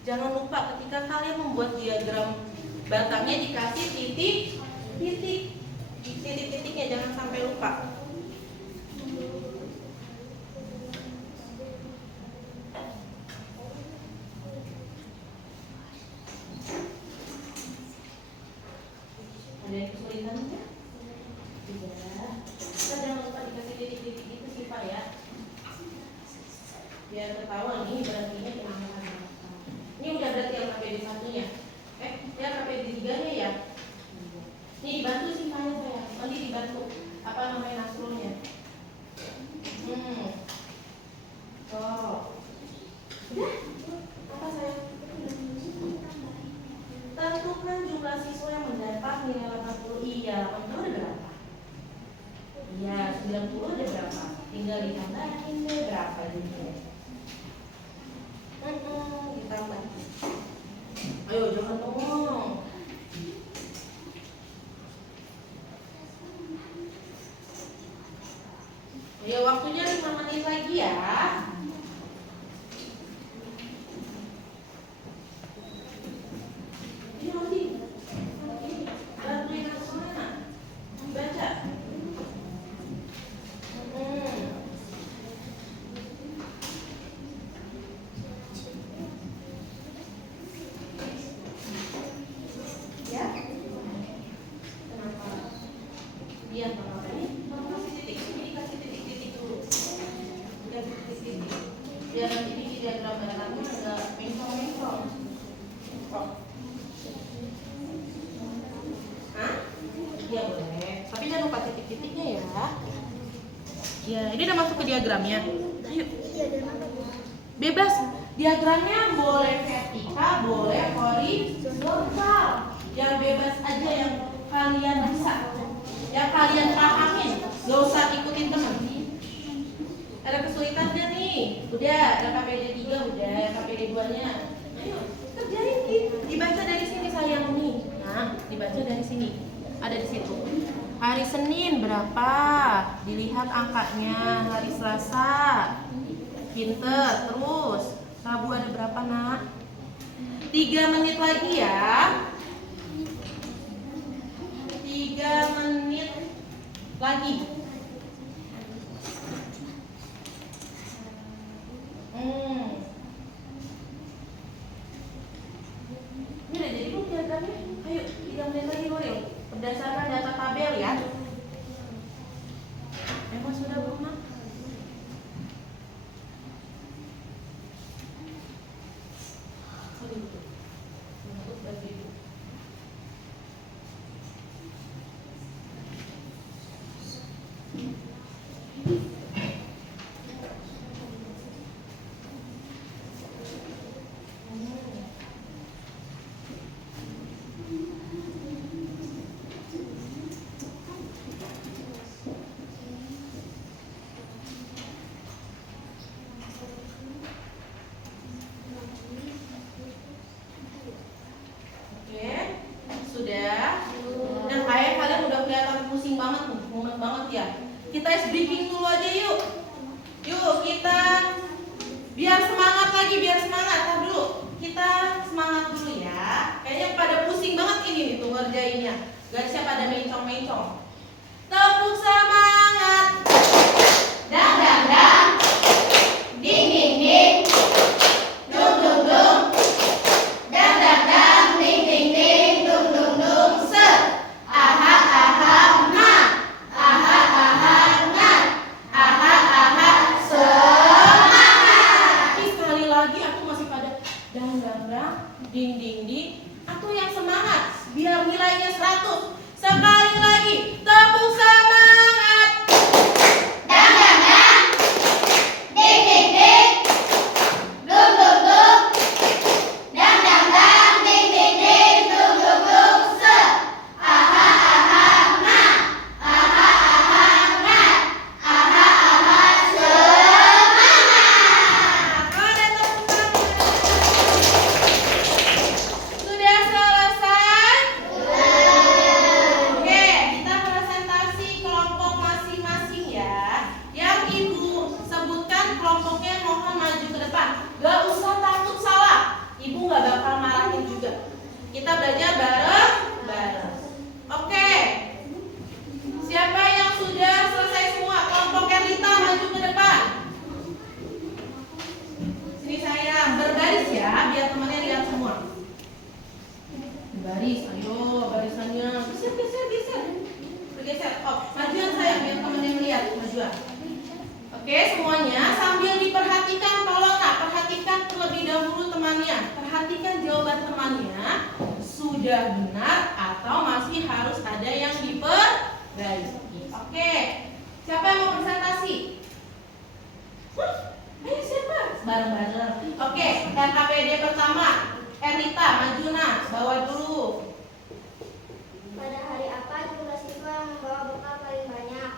Jangan lupa ketika kalian membuat diagram batangnya dikasih titik-titiknya, jangan sampai lupa. Ada yang kesulitan ya? Tidak. Kita jangan lupa dikasih titik-titik itu sih Pak ya. Biar ketahuan ini berartinya kenapa. Ini udah berarti LKPD 1-nya. LKPD 3-nya ya. Ini dibantu sih Pak saya. Nanti dibantu apa namanya Nasrulnya. Oh. Udah? Apa saya? Tentukan jumlah siswa yang mendapat nilai 80. Iya, 80 ada berapa? Iya, 90 ada berapa? Tinggal ditambahin deh berapa jumlahnya. Ditambah. Ayo jangan ngomong. Ya waktunya 5 menit lagi ya. Ini Rodi. Bantuin aku mana? Baca. Ya. Kenapa? Iya, kenapa ini? Kamu kasih titik. Ini dikasih titik-titik dulu. Udah titik-titik. Biar nanti di diagram batangnya enggak mencong-mencong. Oh. Hah? Iya boleh. Tapi jangan lupa titik-titiknya ya. Ya, ini udah masuk ke diagramnya. Ayo. Bebas. Diagramnya boleh vertikal, boleh horizontal. Yang bebas aja yang kalian bisa. Yang kalian pahamin. Gak usah ikutin teman. Ada kesulitan gak nih? Udah, LKPD 3 udah, LKPD 2-nya. Ayo, kerjain dibaca dari sini sayang nih. Nah, dibaca dari sini. Ada di situ. Hari Senin berapa? Dilihat angkanya. Hari Selasa. Pinter. Terus Rabu ada berapa, Nak? 3 menit lagi ya. 3 menit lagi. Ini udah jadi belum diagramnya? Ayo, 3 menit lagi Nuril. Berdasarkan data tabel ya. Emang sudah belum, Nak? Sudah. Dan kalian udah kelihatan pusing banget nih, mumet banget ya. Kita ice breaking dulu aja yuk. Yuk kita biar semangat lagi, biar semangat. Tar dulu. Kita semangat dulu ya. Kayaknya pada pusing banget ini nih tuh ngerjainnya. Garisnya pada mencong-mencong. Tepuk semangat. Dang dang dang. Ding ding ding. Dung dung dung. Dang dang dang. Ding ding ding. Dung dung dung. Set. Aha aha ma. Aha aha na. Aha aha semangat. Sekali lagi aku masih pada dang dang dang. Ding ding ding. Aku yang semangat biar nilainya 100. Sekali lagi. Tepuk semangat. Dang dang dang. Ding ding ding. Dung dung dung. Dang dang dang. Ding ding ding. Dung dung dung. Set. Aha aha ma. Aha aha na. Aha aha semangat. Ada tepuk tangan. Sudah selesai? Oke, kita presentasi kelompok masing-masing ya. Yang Ibu sebutkan kelompoknya mohon maju ke depan. Gak usah takut salah. Ibu gak bakal marahin juga. Kita belajar bareng-bareng. Oke. Siapa yang sudah selesai semua? Kelompok Erlita maju ke depan. Sini saya berbaris ya, biar temannya lihat semua. Baris, ayo barisannya. Geser. Bergeser. Oh, majuan saya biar temannya lihat majuan. Oke, semuanya sambil diperhatikan, tolong nak perhatikan terlebih dahulu temannya. Perhatikan jawaban temannya sudah benar atau masih harus ada yang diperbaiki. Oke, siapa yang mau presentasi? Ayo siapa? Bareng-bareng. Oke, KPD pertama. Erlita, maju nak, bawa dulu. Pada hari apa jumlah siswa yang membawa bekal paling banyak?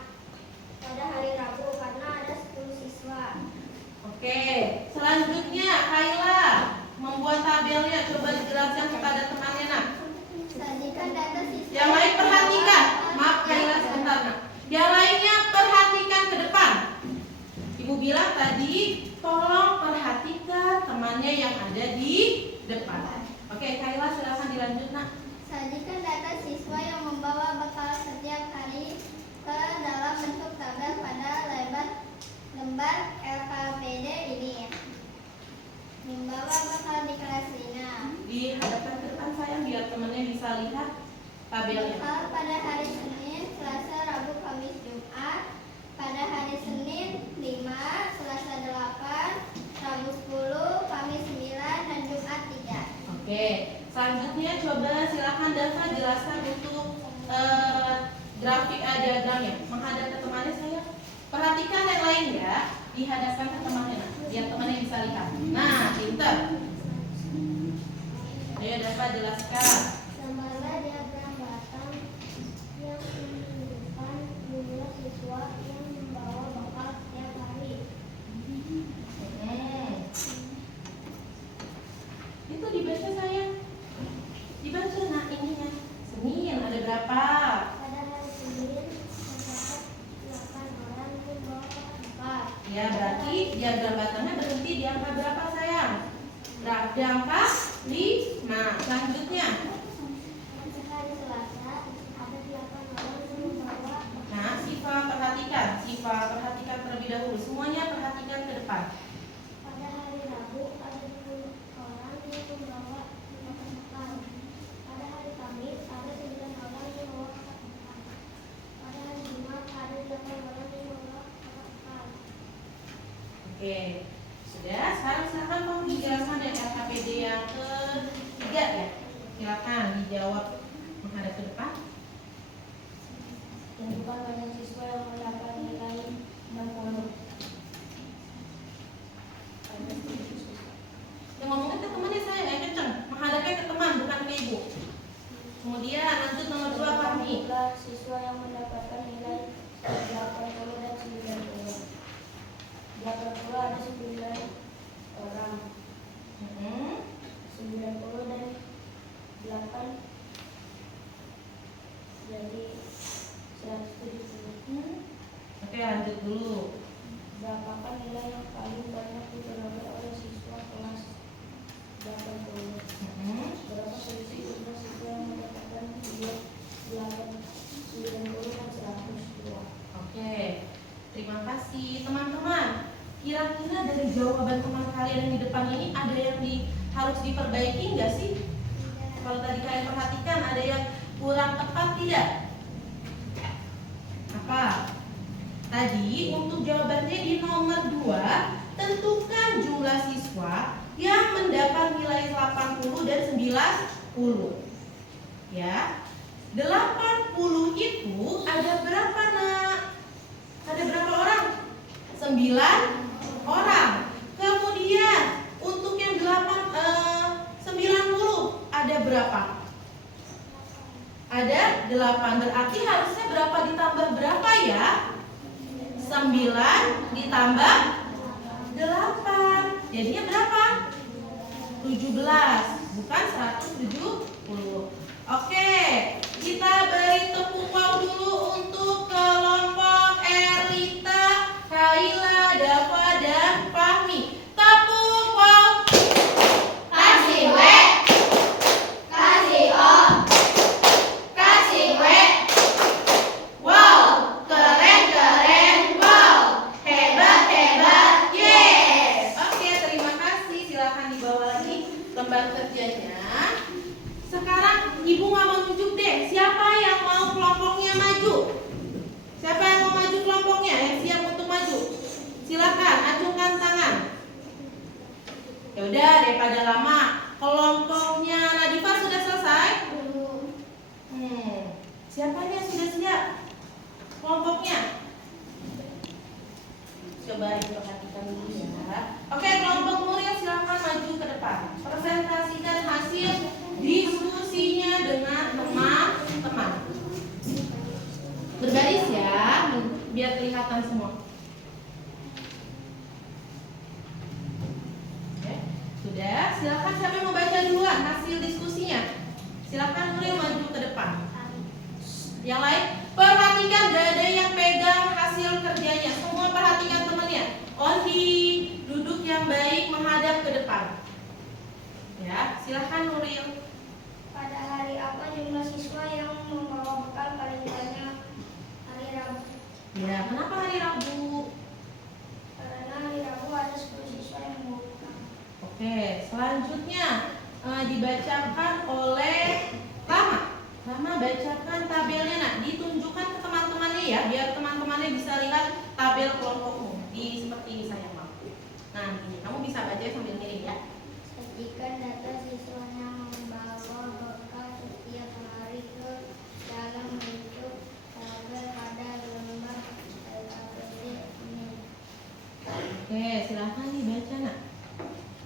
Pada hari Rabu karena ada 10 siswa. Oke, selanjutnya Kayla membuat tabelnya. Coba dijelaskan kepada temannya nak. Sajikan data siswa. Yang lain perhatikan. Maaf Kayla sebentar nak. Yang lainnya perhatikan ke depan. Ibu bilang tadi tolong perhatikan temannya yang ada di depan. Oke, Kayla silakan dilanjut nak. Sajikan data siswa yang membawa bekal setiap hari ke dalam bentuk tabel pada lembar LKPD ini. Membawa bekal di kelas Lina. Dihadapkan ke depan sayang biar temannya bisa lihat tabelnya. Bekal pada hari Senin, Selasa, Rabu, Kamis, Jumat. Pada hari Senin 5, Selasa 8, Rabu 10, Kamis 9, dan Jumat 3. Oke, selanjutnya coba silakan Dava jelaskan untuk grafik diagramnya. Menghadap ke temannya saya. Perhatikan yang lain ya. Dihadapkan ke temannya, biar temannya bisa lihat. Nah, pinter. Ayo Dava jelaskan. Gambarlah diagram batang yang menunjukkan jumlah siswa yang membawa bekal setiap hari. Itu dibaca sayang. Dibaca nah ininya. Senin ada berapa? Pada hari Senin Ya, berarti diagram batangnya berhenti di angka berapa sayang? Di angka 5. Selanjutnya. Hari Selasa ada 8 orang yang membawa Nah, Siva perhatikan terlebih dahulu. Semuanya perhatikan ke depan. pada hari Rabu ada 10 orang yang membawa bekal. Pada hari Kamis ada 9 orang yang membawa bekal. Pada hari Jumat ada 8 orang yang membawa bekal. Oke, sudah. Sekarang silakan kamu dijelaskan dari LKPD yang ketiga ya. Silakan dijawab menghadap ke depan. Tentukan banyak siswa yang mendapat nilai 60. Yang ngomongnya ke temannya saya yang kenceng, menghadapnya ke teman bukan ke ibu. Kemudian lanjut nomor 2 Fahmi. Jumlah siswa yang mendapatkan nilai 80 dan 90. 80 ada 9 orang. 90 dan 8 jadi 170. Oke, lanjut dulu. Berapakah nilai yang paling banyak diperoleh oleh siswa kelas 80? Berapa selisih jumlah siswa yang mendapatkan 90 dan 102? Oke, terima kasih teman-teman. Kira-kira dari jawaban teman kalian yang di depan ini ada yang harus diperbaiki nggak sih? Kalau tadi kalian perhatikan ada yang kurang tepat tidak? Apa? Tadi untuk jawabannya di nomor 2, tentukan jumlah siswa yang mendapat nilai 80 dan 90. Ya. 80 itu ada berapa, Nak? Ada berapa orang? 9 orang. Kemudian untuk yang 90 ada berapa? Ada 8. Berarti harusnya berapa ditambah berapa ya? 9 ditambah 8. Jadinya berapa? 17, bukan 170. Oke, kita beri tepuk wow dulu untuk kelompok Erlita, Kaila, Dava, dan Fahmi. Tepuk wow. Kasih W, kasih O, kasih W. Wow, keren, wow, hebat, yes. Oke, terima kasih. Silakan dibawa lagi lembar kerjanya. Sekarang ibu nggak mau nunjuk deh. Siapa yang mau kelompoknya maju? Siapa yang mau maju kelompoknya? Yang siap untuk maju? Silakan acungkan tangan. Ya udah, daripada lama. Kelompoknya Nadifa sudah selesai? Siapa yang sudah siap? Kelompoknya. Coba diperhatikan dulu ya. Oke, kelompok Nuril silakan maju ke depan. Presentasikan hasil diskusinya dengan teman-teman. Berbaris ya, biar kelihatan semua. Oke, sudah. Silakan siapa yang mau baca duluan hasil diskusinya? Silakan Nuril maju ke depan. Yang lain, perhatikan gak ada yang pegang hasil kerjanya. Semua perhatikan temannya. Ondi, duduk yang baik menghadap ke depan. Ya, silakan Nuril. Pada hari apa jumlah siswa yang membawa bekal paling banyak? Hari Rabu. Ya, kenapa hari Rabu? Karena hari Rabu ada 10 siswa yang membawa bekal. Oke, selanjutnya dibacakan oleh Rama. Rama bacakan tabelnya, nak. Ditunjukkan ke teman-temannya ya, biar teman-temannya bisa lihat tabel kelompokmu. Seperti ini saya mau. Nah, ini kamu bisa baca sambil ngirim ya. Sajikan data siswa yang membawa bekal setiap hari ke dalam bentuk tabel pada lembar LKPD ini. Oke, silahkan dibaca, nak.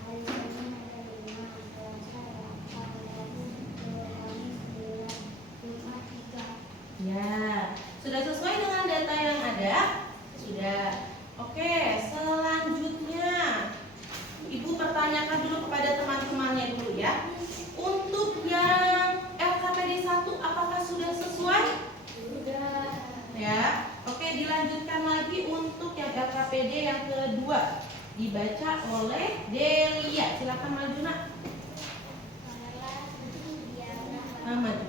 Hari Senin ada 5, Selasa 8, Rabu 10, Kamis 9, Jumat 3. Ya, sudah sesuai dengan data yang ada? Sudah. Oke, selanjutnya Ibu pertanyakan dulu kepada teman-temannya dulu ya. Untuk yang LKPD 1 apakah sudah sesuai? Sudah. Ya. Oke, Oke, dilanjutkan lagi untuk yang LKPD yang kedua. Dibaca oleh Delia. Silakan maju, Nak. Maju.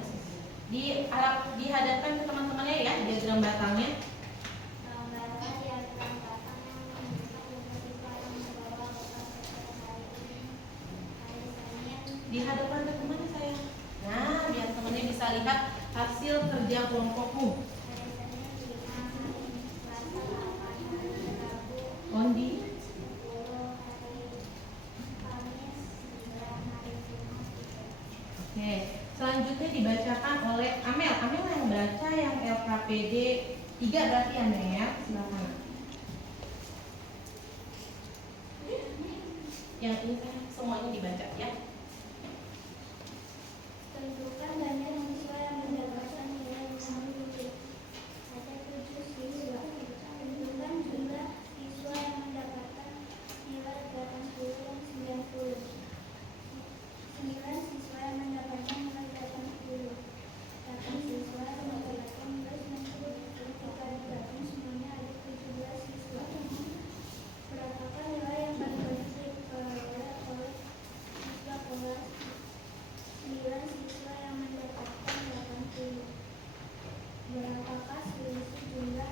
Dihadapkan ke teman-temannya ya, diagram batangnya. Dihadapkan ke temannya saya. Nah, biar temannya bisa lihat hasil kerja kelompokmu. Ondi. Oke, selanjutnya dibacakan oleh Amel. Amel yang baca yang LKPD 3 berarti Amel. Silakan. Yang ini kan semuanya dibaca ya. Tentukan ganda siswa yang mendapatkan nilai 60. Ada 7 siswa. Tentukan jumlah siswa yang mendapatkan nilai 80 dan 90. 9 siswa yang mendapatkan nilai 80. 8 siswa yang mendapatkan nilai 90. Jika digabung semuanya ada 17 siswa. Berapakah nilai yang paling banyak diperoleh oleh siswa kelas 9 siswa yang mendapatkan 80. Berapakah selisih jumlah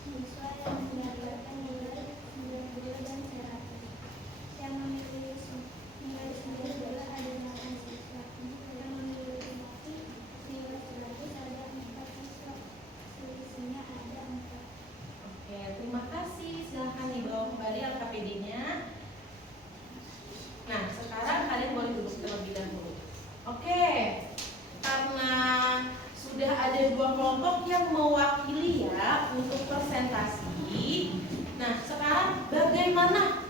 siswa yang mendapatkan nilai 90 dan 100? Yang memiliki nilai 90 ada 8 siswa. Yang memiliki nilai 100 ada 4 siswa. Selisihnya ada 4. Oke, terima kasih. Silahkan dibawa kembali LKPD-nya. Nah, sekarang kalian boleh duduk terlebih dahulu. Oke, karena sudah ada 2 kelompok yang mewakili ya untuk presentasi. Nah, sekarang bagaimana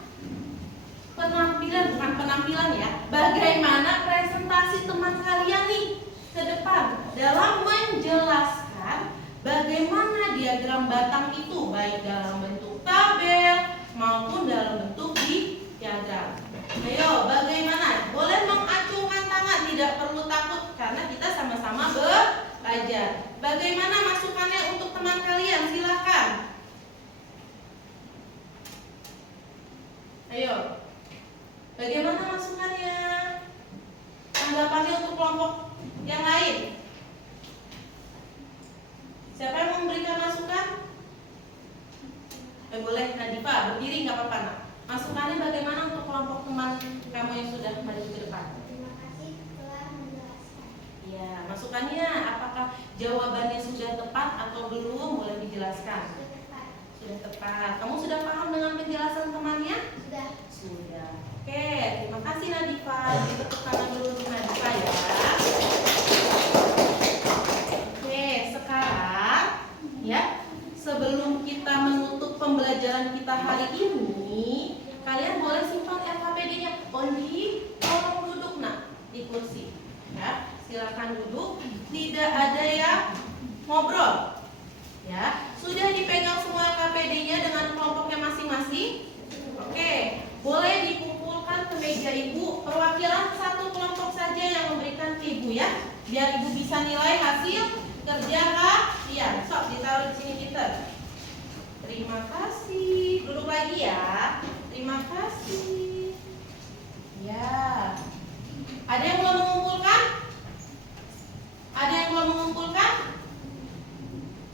bukan penampilan ya, bagaimana presentasi teman kalian nih ke depan dalam menjelaskan bagaimana diagram batang itu baik dalam bentuk tabel maupun dalam bentuk diagram. Ayo, bagaimana? Boleh mengacungkan tangan, tidak perlu takut karena kita sama-sama belajar. Bagaimana masukannya untuk teman kalian? Silakan. Ayo. Bagaimana masukannya? Tanggapannya untuk kelompok yang lain? Siapa yang memberikan masukan? Boleh, Nadifa, berdiri nggak apa-apa, Nak. Masukannya bagaimana untuk kelompok teman kamu yang sudah maju ke depan? Terima kasih telah menjelaskan. Ya, masukannya apakah jawabannya sudah tepat atau belum? Boleh dijelaskan. Sudah tepat. Kamu sudah paham dengan penjelasan temannya? Sudah. Sudah. Oke, terima kasih Nadifa. Tepuk tangan dulu untuk Nadifa ya. Oke, sekarang ya, sebelum kita menutup pembelajaran kita hari ini, kalian boleh simpan LKPD-nya. Ondi, tolong duduk Nak di kursi. Ya, silakan duduk. Tidak ada yang ngobrol. Ya, sudah dipegang semua LKPD-nya dengan kelompoknya masing-masing. Oke, boleh dikumpulkan ke meja ibu. Perwakilan satu kelompok saja yang memberikan ke ibu ya, biar ibu bisa nilai hasil kerja kalian. Sok ditaruh di sini Peter. Terima kasih. Duduk lagi ya. Terima kasih. Ya. Ada yang belum mengumpulkan? Ada yang belum mengumpulkan?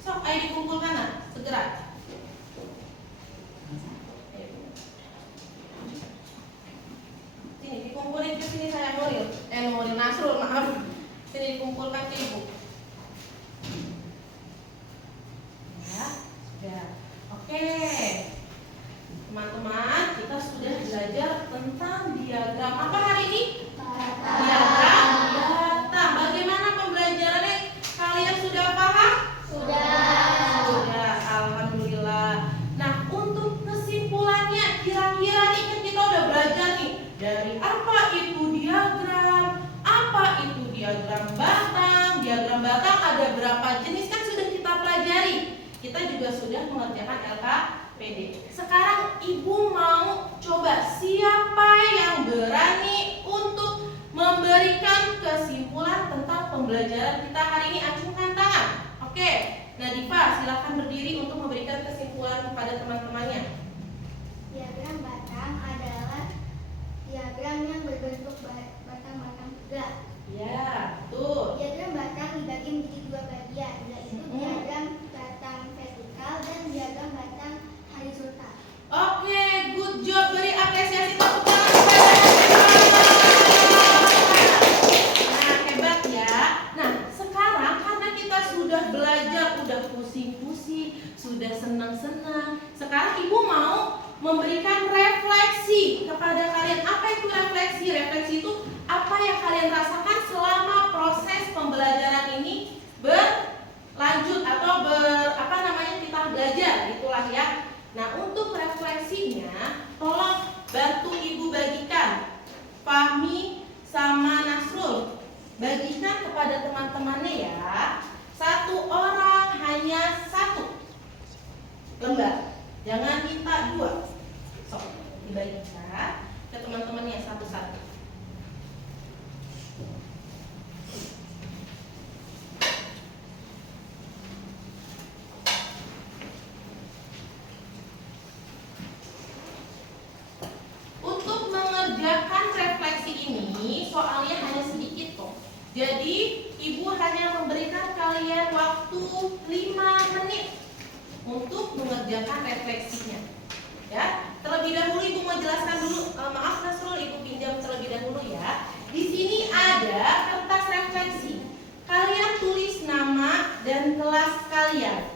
Sok, ayo dikumpulkan Nak, segera. Sini dikumpulin ke sini saya Nuril. Nuril Nasrul, maaf. Sini dikumpulkan ke ibu. Ya, sudah. Oke. Teman-teman, kita sudah belajar tentang diagram apa hari ini? Diagram batang. Bagaimana pembelajarannya? Kalian sudah paham? Sudah, alhamdulillah. Nah, untuk kesimpulannya, kira-kira nih kan kita udah belajar nih dari apa itu diagram, apa itu diagram batang. Diagram batang ada berapa jenis kan sudah kita pelajari. Kita juga sudah mengerjakan LKPD. Sekarang ibu mau coba siapa yang berani untuk memberikan kesimpulan tentang pembelajaran kita hari ini. Acungkan tangan. Oke, Nah, Diva, silakan berdiri untuk memberikan kesimpulan kepada teman-temannya. Diagram batang adalah diagram yang berbentuk batang-batang tegak. Ya, betul. Diagram batang dibagi menjadi dua bagian, yaitu diagram batang vertikal dan diagram batang horizontal. Oke, good job. Beri apresiasi tepuk tangan kepada Diva. Nah, hebat ya. Nah, sekarang karena kita sudah belajar, udah pusing-pusing, sudah senang-senang. Sekarang Ibu mau memberikan refleksi kepada kalian. Apa itu refleksi? Refleksi itu apa yang kalian rasakan selama proses pembelajaran ini berlanjut atau kita belajar, itulah ya. Nah, untuk refleksinya, tolong bantu Ibu bagikan. Fahmi sama Nasrul, bagikan kepada teman-temannya ya. Satu orang hanya satu lembar, jangan minta dua. Sok, dibagikan ke teman-temannya satu-satu. Untuk mengerjakan refleksi ini, soalnya hanya sedikit kok. Jadi, Ibu hanya memberikan kalian waktu 5 menit untuk mengerjakan refleksinya. Ya, terlebih dahulu Ibu mau jelaskan dulu. Maaf Nasrul, Ibu pinjam terlebih dahulu ya. Di sini ada kertas refleksi. Kalian tulis nama dan kelas kalian.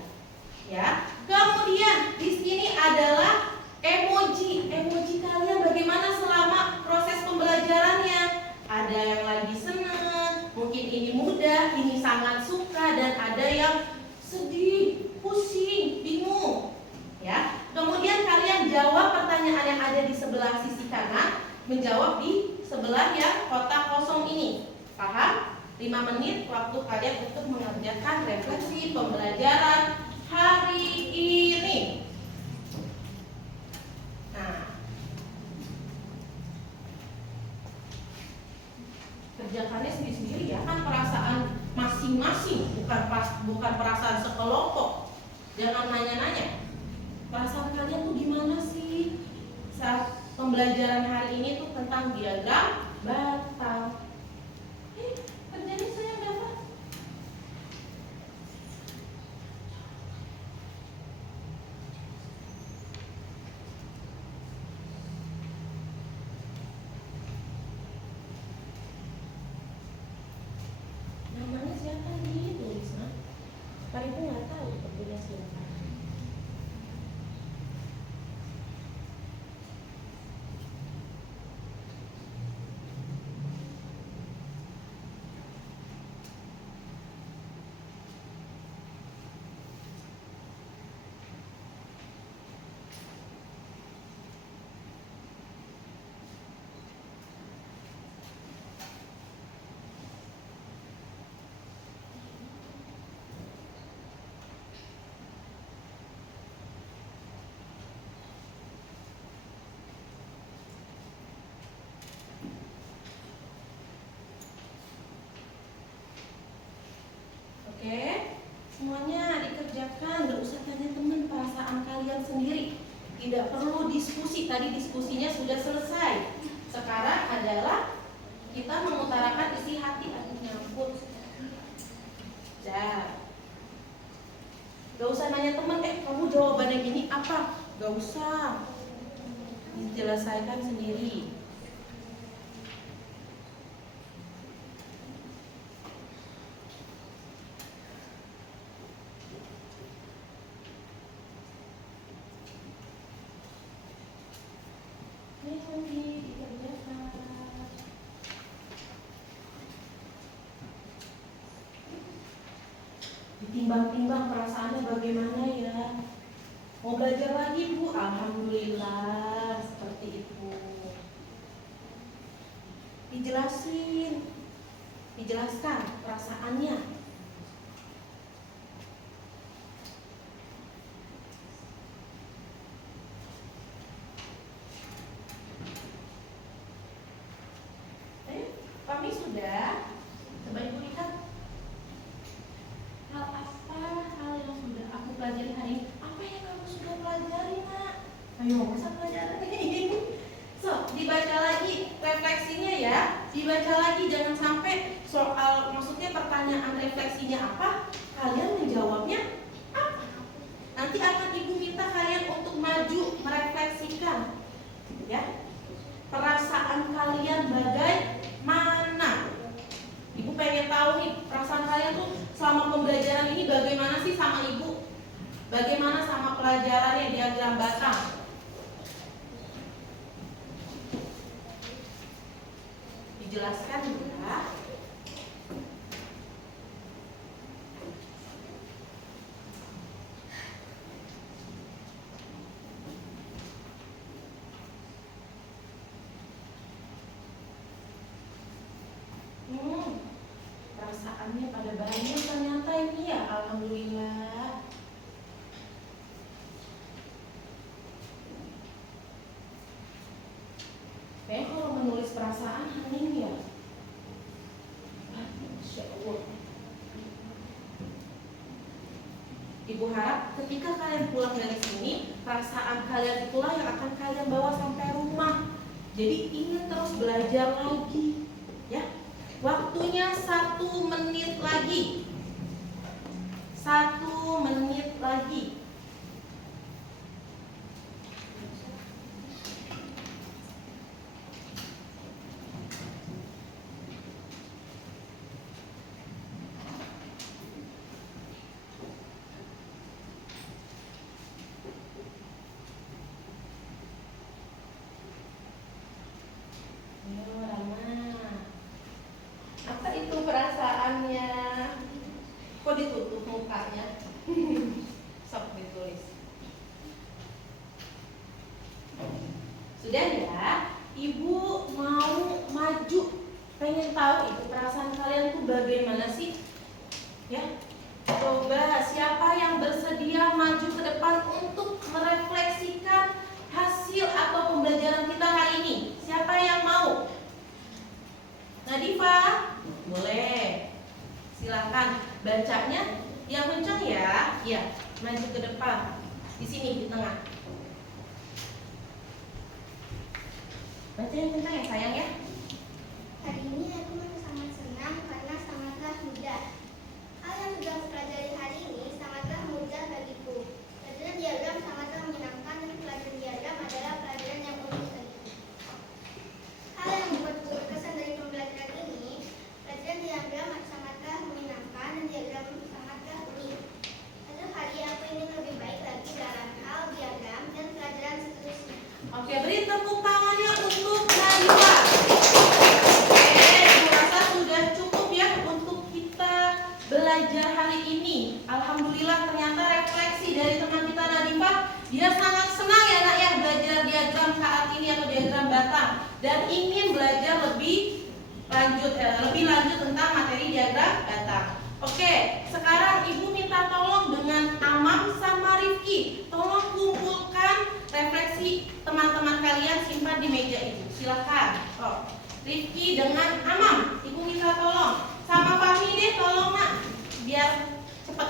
Ya. Kemudian di sini adalah emoji. Emoji kalian bagaimana selama proses pembelajarannya? Ada yang lagi senang, mungkin ini mudah, ini sangat suka, dan ada yang sedih, pusing, bingung. Ya. Kemudian kalian jawab pertanyaan yang ada di sebelah sisi kanan, menjawab di sebelah yang kotak kosong ini. Paham? 5 menit waktu kalian untuk mengerjakan refleksi pembelajaran hari ini. Nah, kerjakannya sendiri-sendiri ya, kan perasaan masing-masing, bukan perasaan sekelompok. Jangan nanya-nanya. Perasaan kalian tuh gimana sih saat pembelajaran hari ini tuh tentang diagram batang? Kerjanya saya berapa? Namanya siapa ditulis, Mas? Pak Ibu nggak tahu tentunya siapa. Oke, semuanya dikerjakan, gak usah tanya teman, perasaan kalian sendiri. Tidak perlu diskusi, tadi diskusinya sudah selesai. Sekarang adalah kita mengutarakan isi hati. Aduh, nyambut. Gak usah nanya teman, kamu jawabannya gini apa? Gak usah, diselesaikan sendiri. Ditimbang-timbang perasaannya bagaimana ya? Mau belajar lagi Bu? Alhamdulillah, seperti itu. Dijelaskan perasaannya. Kami sudah. Coba Ibu lihat. Hal apa hal yang pelajari hari ini? Apa yang kamu sudah pelajari, Nak? Ayo, masa pelajaran ini? So, dibaca lagi refleksinya ya. Dibaca lagi, jangan sampai soal, maksudnya pertanyaan refleksinya apa, kalian menjawabnya apa? Nanti akan Ibu minta kalian untuk maju merefleksikan, ya, perasaan kalian bagaimana. Ibu pengen tahu nih, perasaan kalian tuh selama pembelajaran ini bagaimana sih sama Ibu? Bagaimana sama pelajarannya diagram batang? Dijelaskan ya. Perasaannya pada banyak ternyata ini ya, alhamdulillah. Kayaknya kalau menulis perasaan hening ya. Masya Allah. Ibu harap ketika kalian pulang dari sini, perasaan kalian itulah yang akan kalian bawa sampai rumah. Jadi ingin terus belajar lagi, ya. Waktunya 1 menit lagi. 1 menit lagi. Perasaannya kok ditutup mukanya? Sok ditulis. Sudah ya, Ibu mau maju, pengen tahu itu perasaan kalian tuh bagaimana sih? Ya, coba siapa yang bersedia maju ke depan untuk merefleksikan hasil atau pembelajaran kita hari ini? Siapa yang mau? Nadifa, boleh. Silakan bacanya yang kencang ya. Iya, maju ke depan. Di sini di tengah. Baca yang kencang ya sayang ya. Hari ini aku sangat senang karena sangatlah mudah. Hal yang sudah aku pelajari hari ini sangatlah mudah bagiku. Pelajaran diagram sangatlah menyenangkan dan pelajaran diagram adalah pelajaran yang unik bagiku. Hal yang membuatku berkesan dari pembelajaran ini, pelajaran diagram sangatlah menyenangkan dan diagram sangatlah unik. Satu hari aku ingin lebih baik lagi dalam hal diagram dan pelajaran seterusnya. Oke, beri tepuk tangannya untuk Nadifa. Oke, Ibu rasa sudah cukup ya untuk kita belajar hari ini. Alhamdulillah ternyata refleksi dari teman kita Nadifa, dia sangat senang ya Nak ya belajar diagram saat ini atau diagram batang dan ingin belajar lebih lanjut tentang materi diagram batang. Oke, sekarang Ibu minta tolong dengan Amam sama Rifki, tolong kumpulkan refleksi teman-teman kalian, simpan di meja Ibu. Silakan. Oh, Rifki dengan Amam, Ibu minta tolong. Sama Fahmi deh, tolong Nak, biar cepet.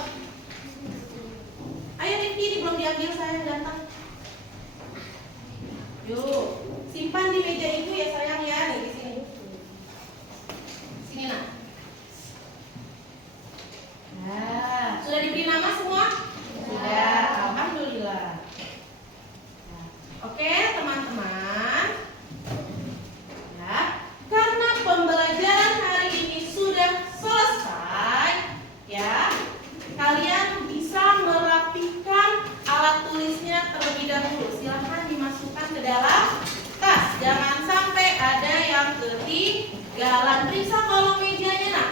Ayo Rifki, ini belum diambil saya datang. Yuk, simpan di meja Ibu ya sayang ya, nih di sini. Sini Nak. Nah, sudah diberi nama semua? Sudah, alhamdulillah. Nah, oke teman-teman. Ya, karena pembelajaran hari ini sudah selesai, ya, kalian bisa merapikan alat tulisnya terlebih dahulu. Silahkan dimasukkan ke dalam tas. Jangan sampai ada yang ketinggalan. Periksa kolong mejanya Nak.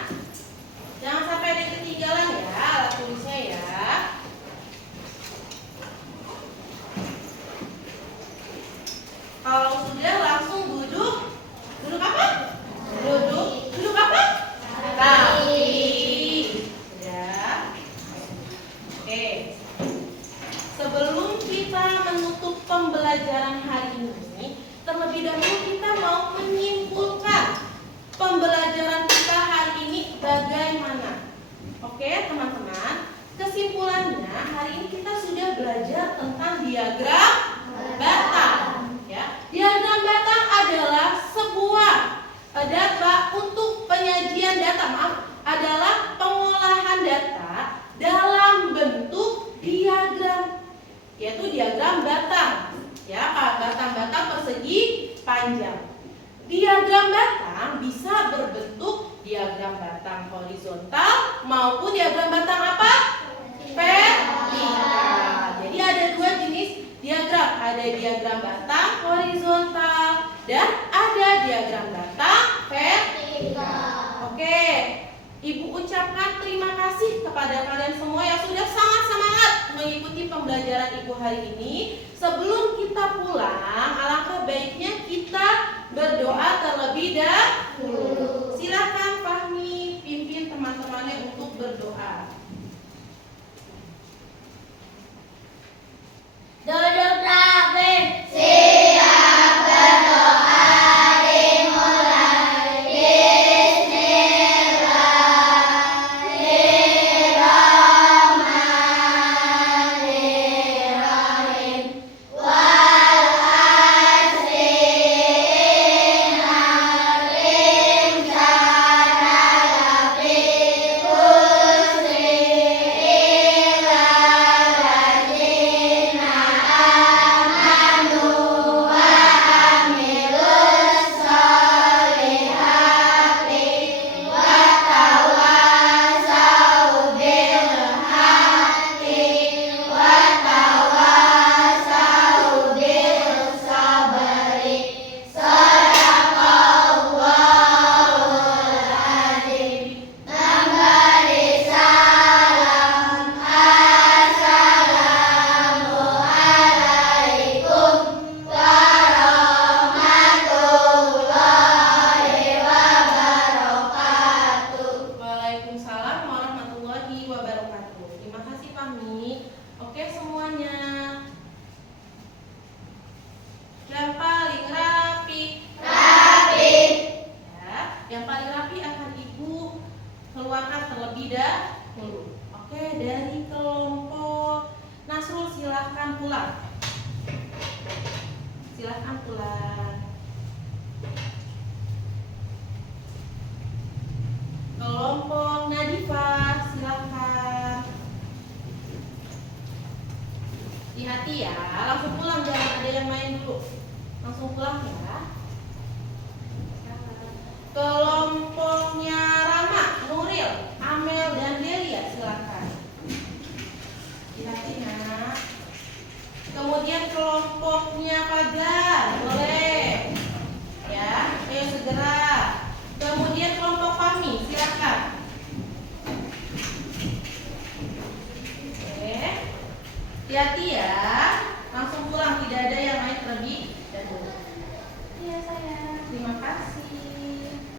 Jangan sampai ada yang ketinggalan ya alat tulisnya ya. Kalau sudah langsung duduk. Duduk apa? Duduk apa? Rapi. Ya. Oke. Sebelum kita menutup pembelajaran hari ini, terlebih dahulu kita mau menyimpulkan pembelajaran kita hari ini bagaimana. Oke teman-teman, kesimpulannya hari ini kita sudah belajar tentang diagram batang. Ya, diagram batang adalah sebuah data untuk penyajian data, adalah pengolahan data dalam bentuk diagram, yaitu diagram batang. Ya, batang-batang persegi panjang. Diagram batang bisa berbentuk diagram batang horizontal maupun diagram batang apa? Vertikal. Jadi ada dua jenis diagram, ada diagram batang horizontal dan ada diagram batang vertikal. Oke, Ibu ucapkan terima kasih kepada kalian semua yang sudah sangat semangat mengikuti pembelajaran Ibu hari ini. Sebelum kita pulang, alangkah baiknya kita berdoa terlebih dahulu. Silakan Fahmi pimpin teman-temannya untuk berdoa. Duduk rapi, siap berdoa dimulai. Bismillahirrahmanirrahim. Wal asri innal insana lafi khusri illa alladzina amanu wa amilus solihati wa tawasau bil haqqi wa tawasau bil sabri. Shadaqallahul adzim. Memberi salam, assalamu alaikum warahmatullahi wabarakatuh. Waalaikumsalam warahmatullahi wabarakatuh. Terima kasih Fahmi. Oke semuanya. Yang paling rapi. Rapi. Ya, yang paling rapi akan Ibu keluarkan terlebih dahulu. Oke, dari kelompok Nasrul silahkan pulang. Silahkan pulang. Kelompok Nadifah silahkan. Hati-hati ya, langsung pulang, jangan ada yang main dulu. Langsung pulang ya. Kelompoknya Rama, Nuril, Amel, dan Delia silakan. Hati-hati ya. Kemudian kelompoknya Fadlan, boleh. Ya, ayo segera. Kemudian kelompok Fahmi, silakan. Oke. Hati-hati ya.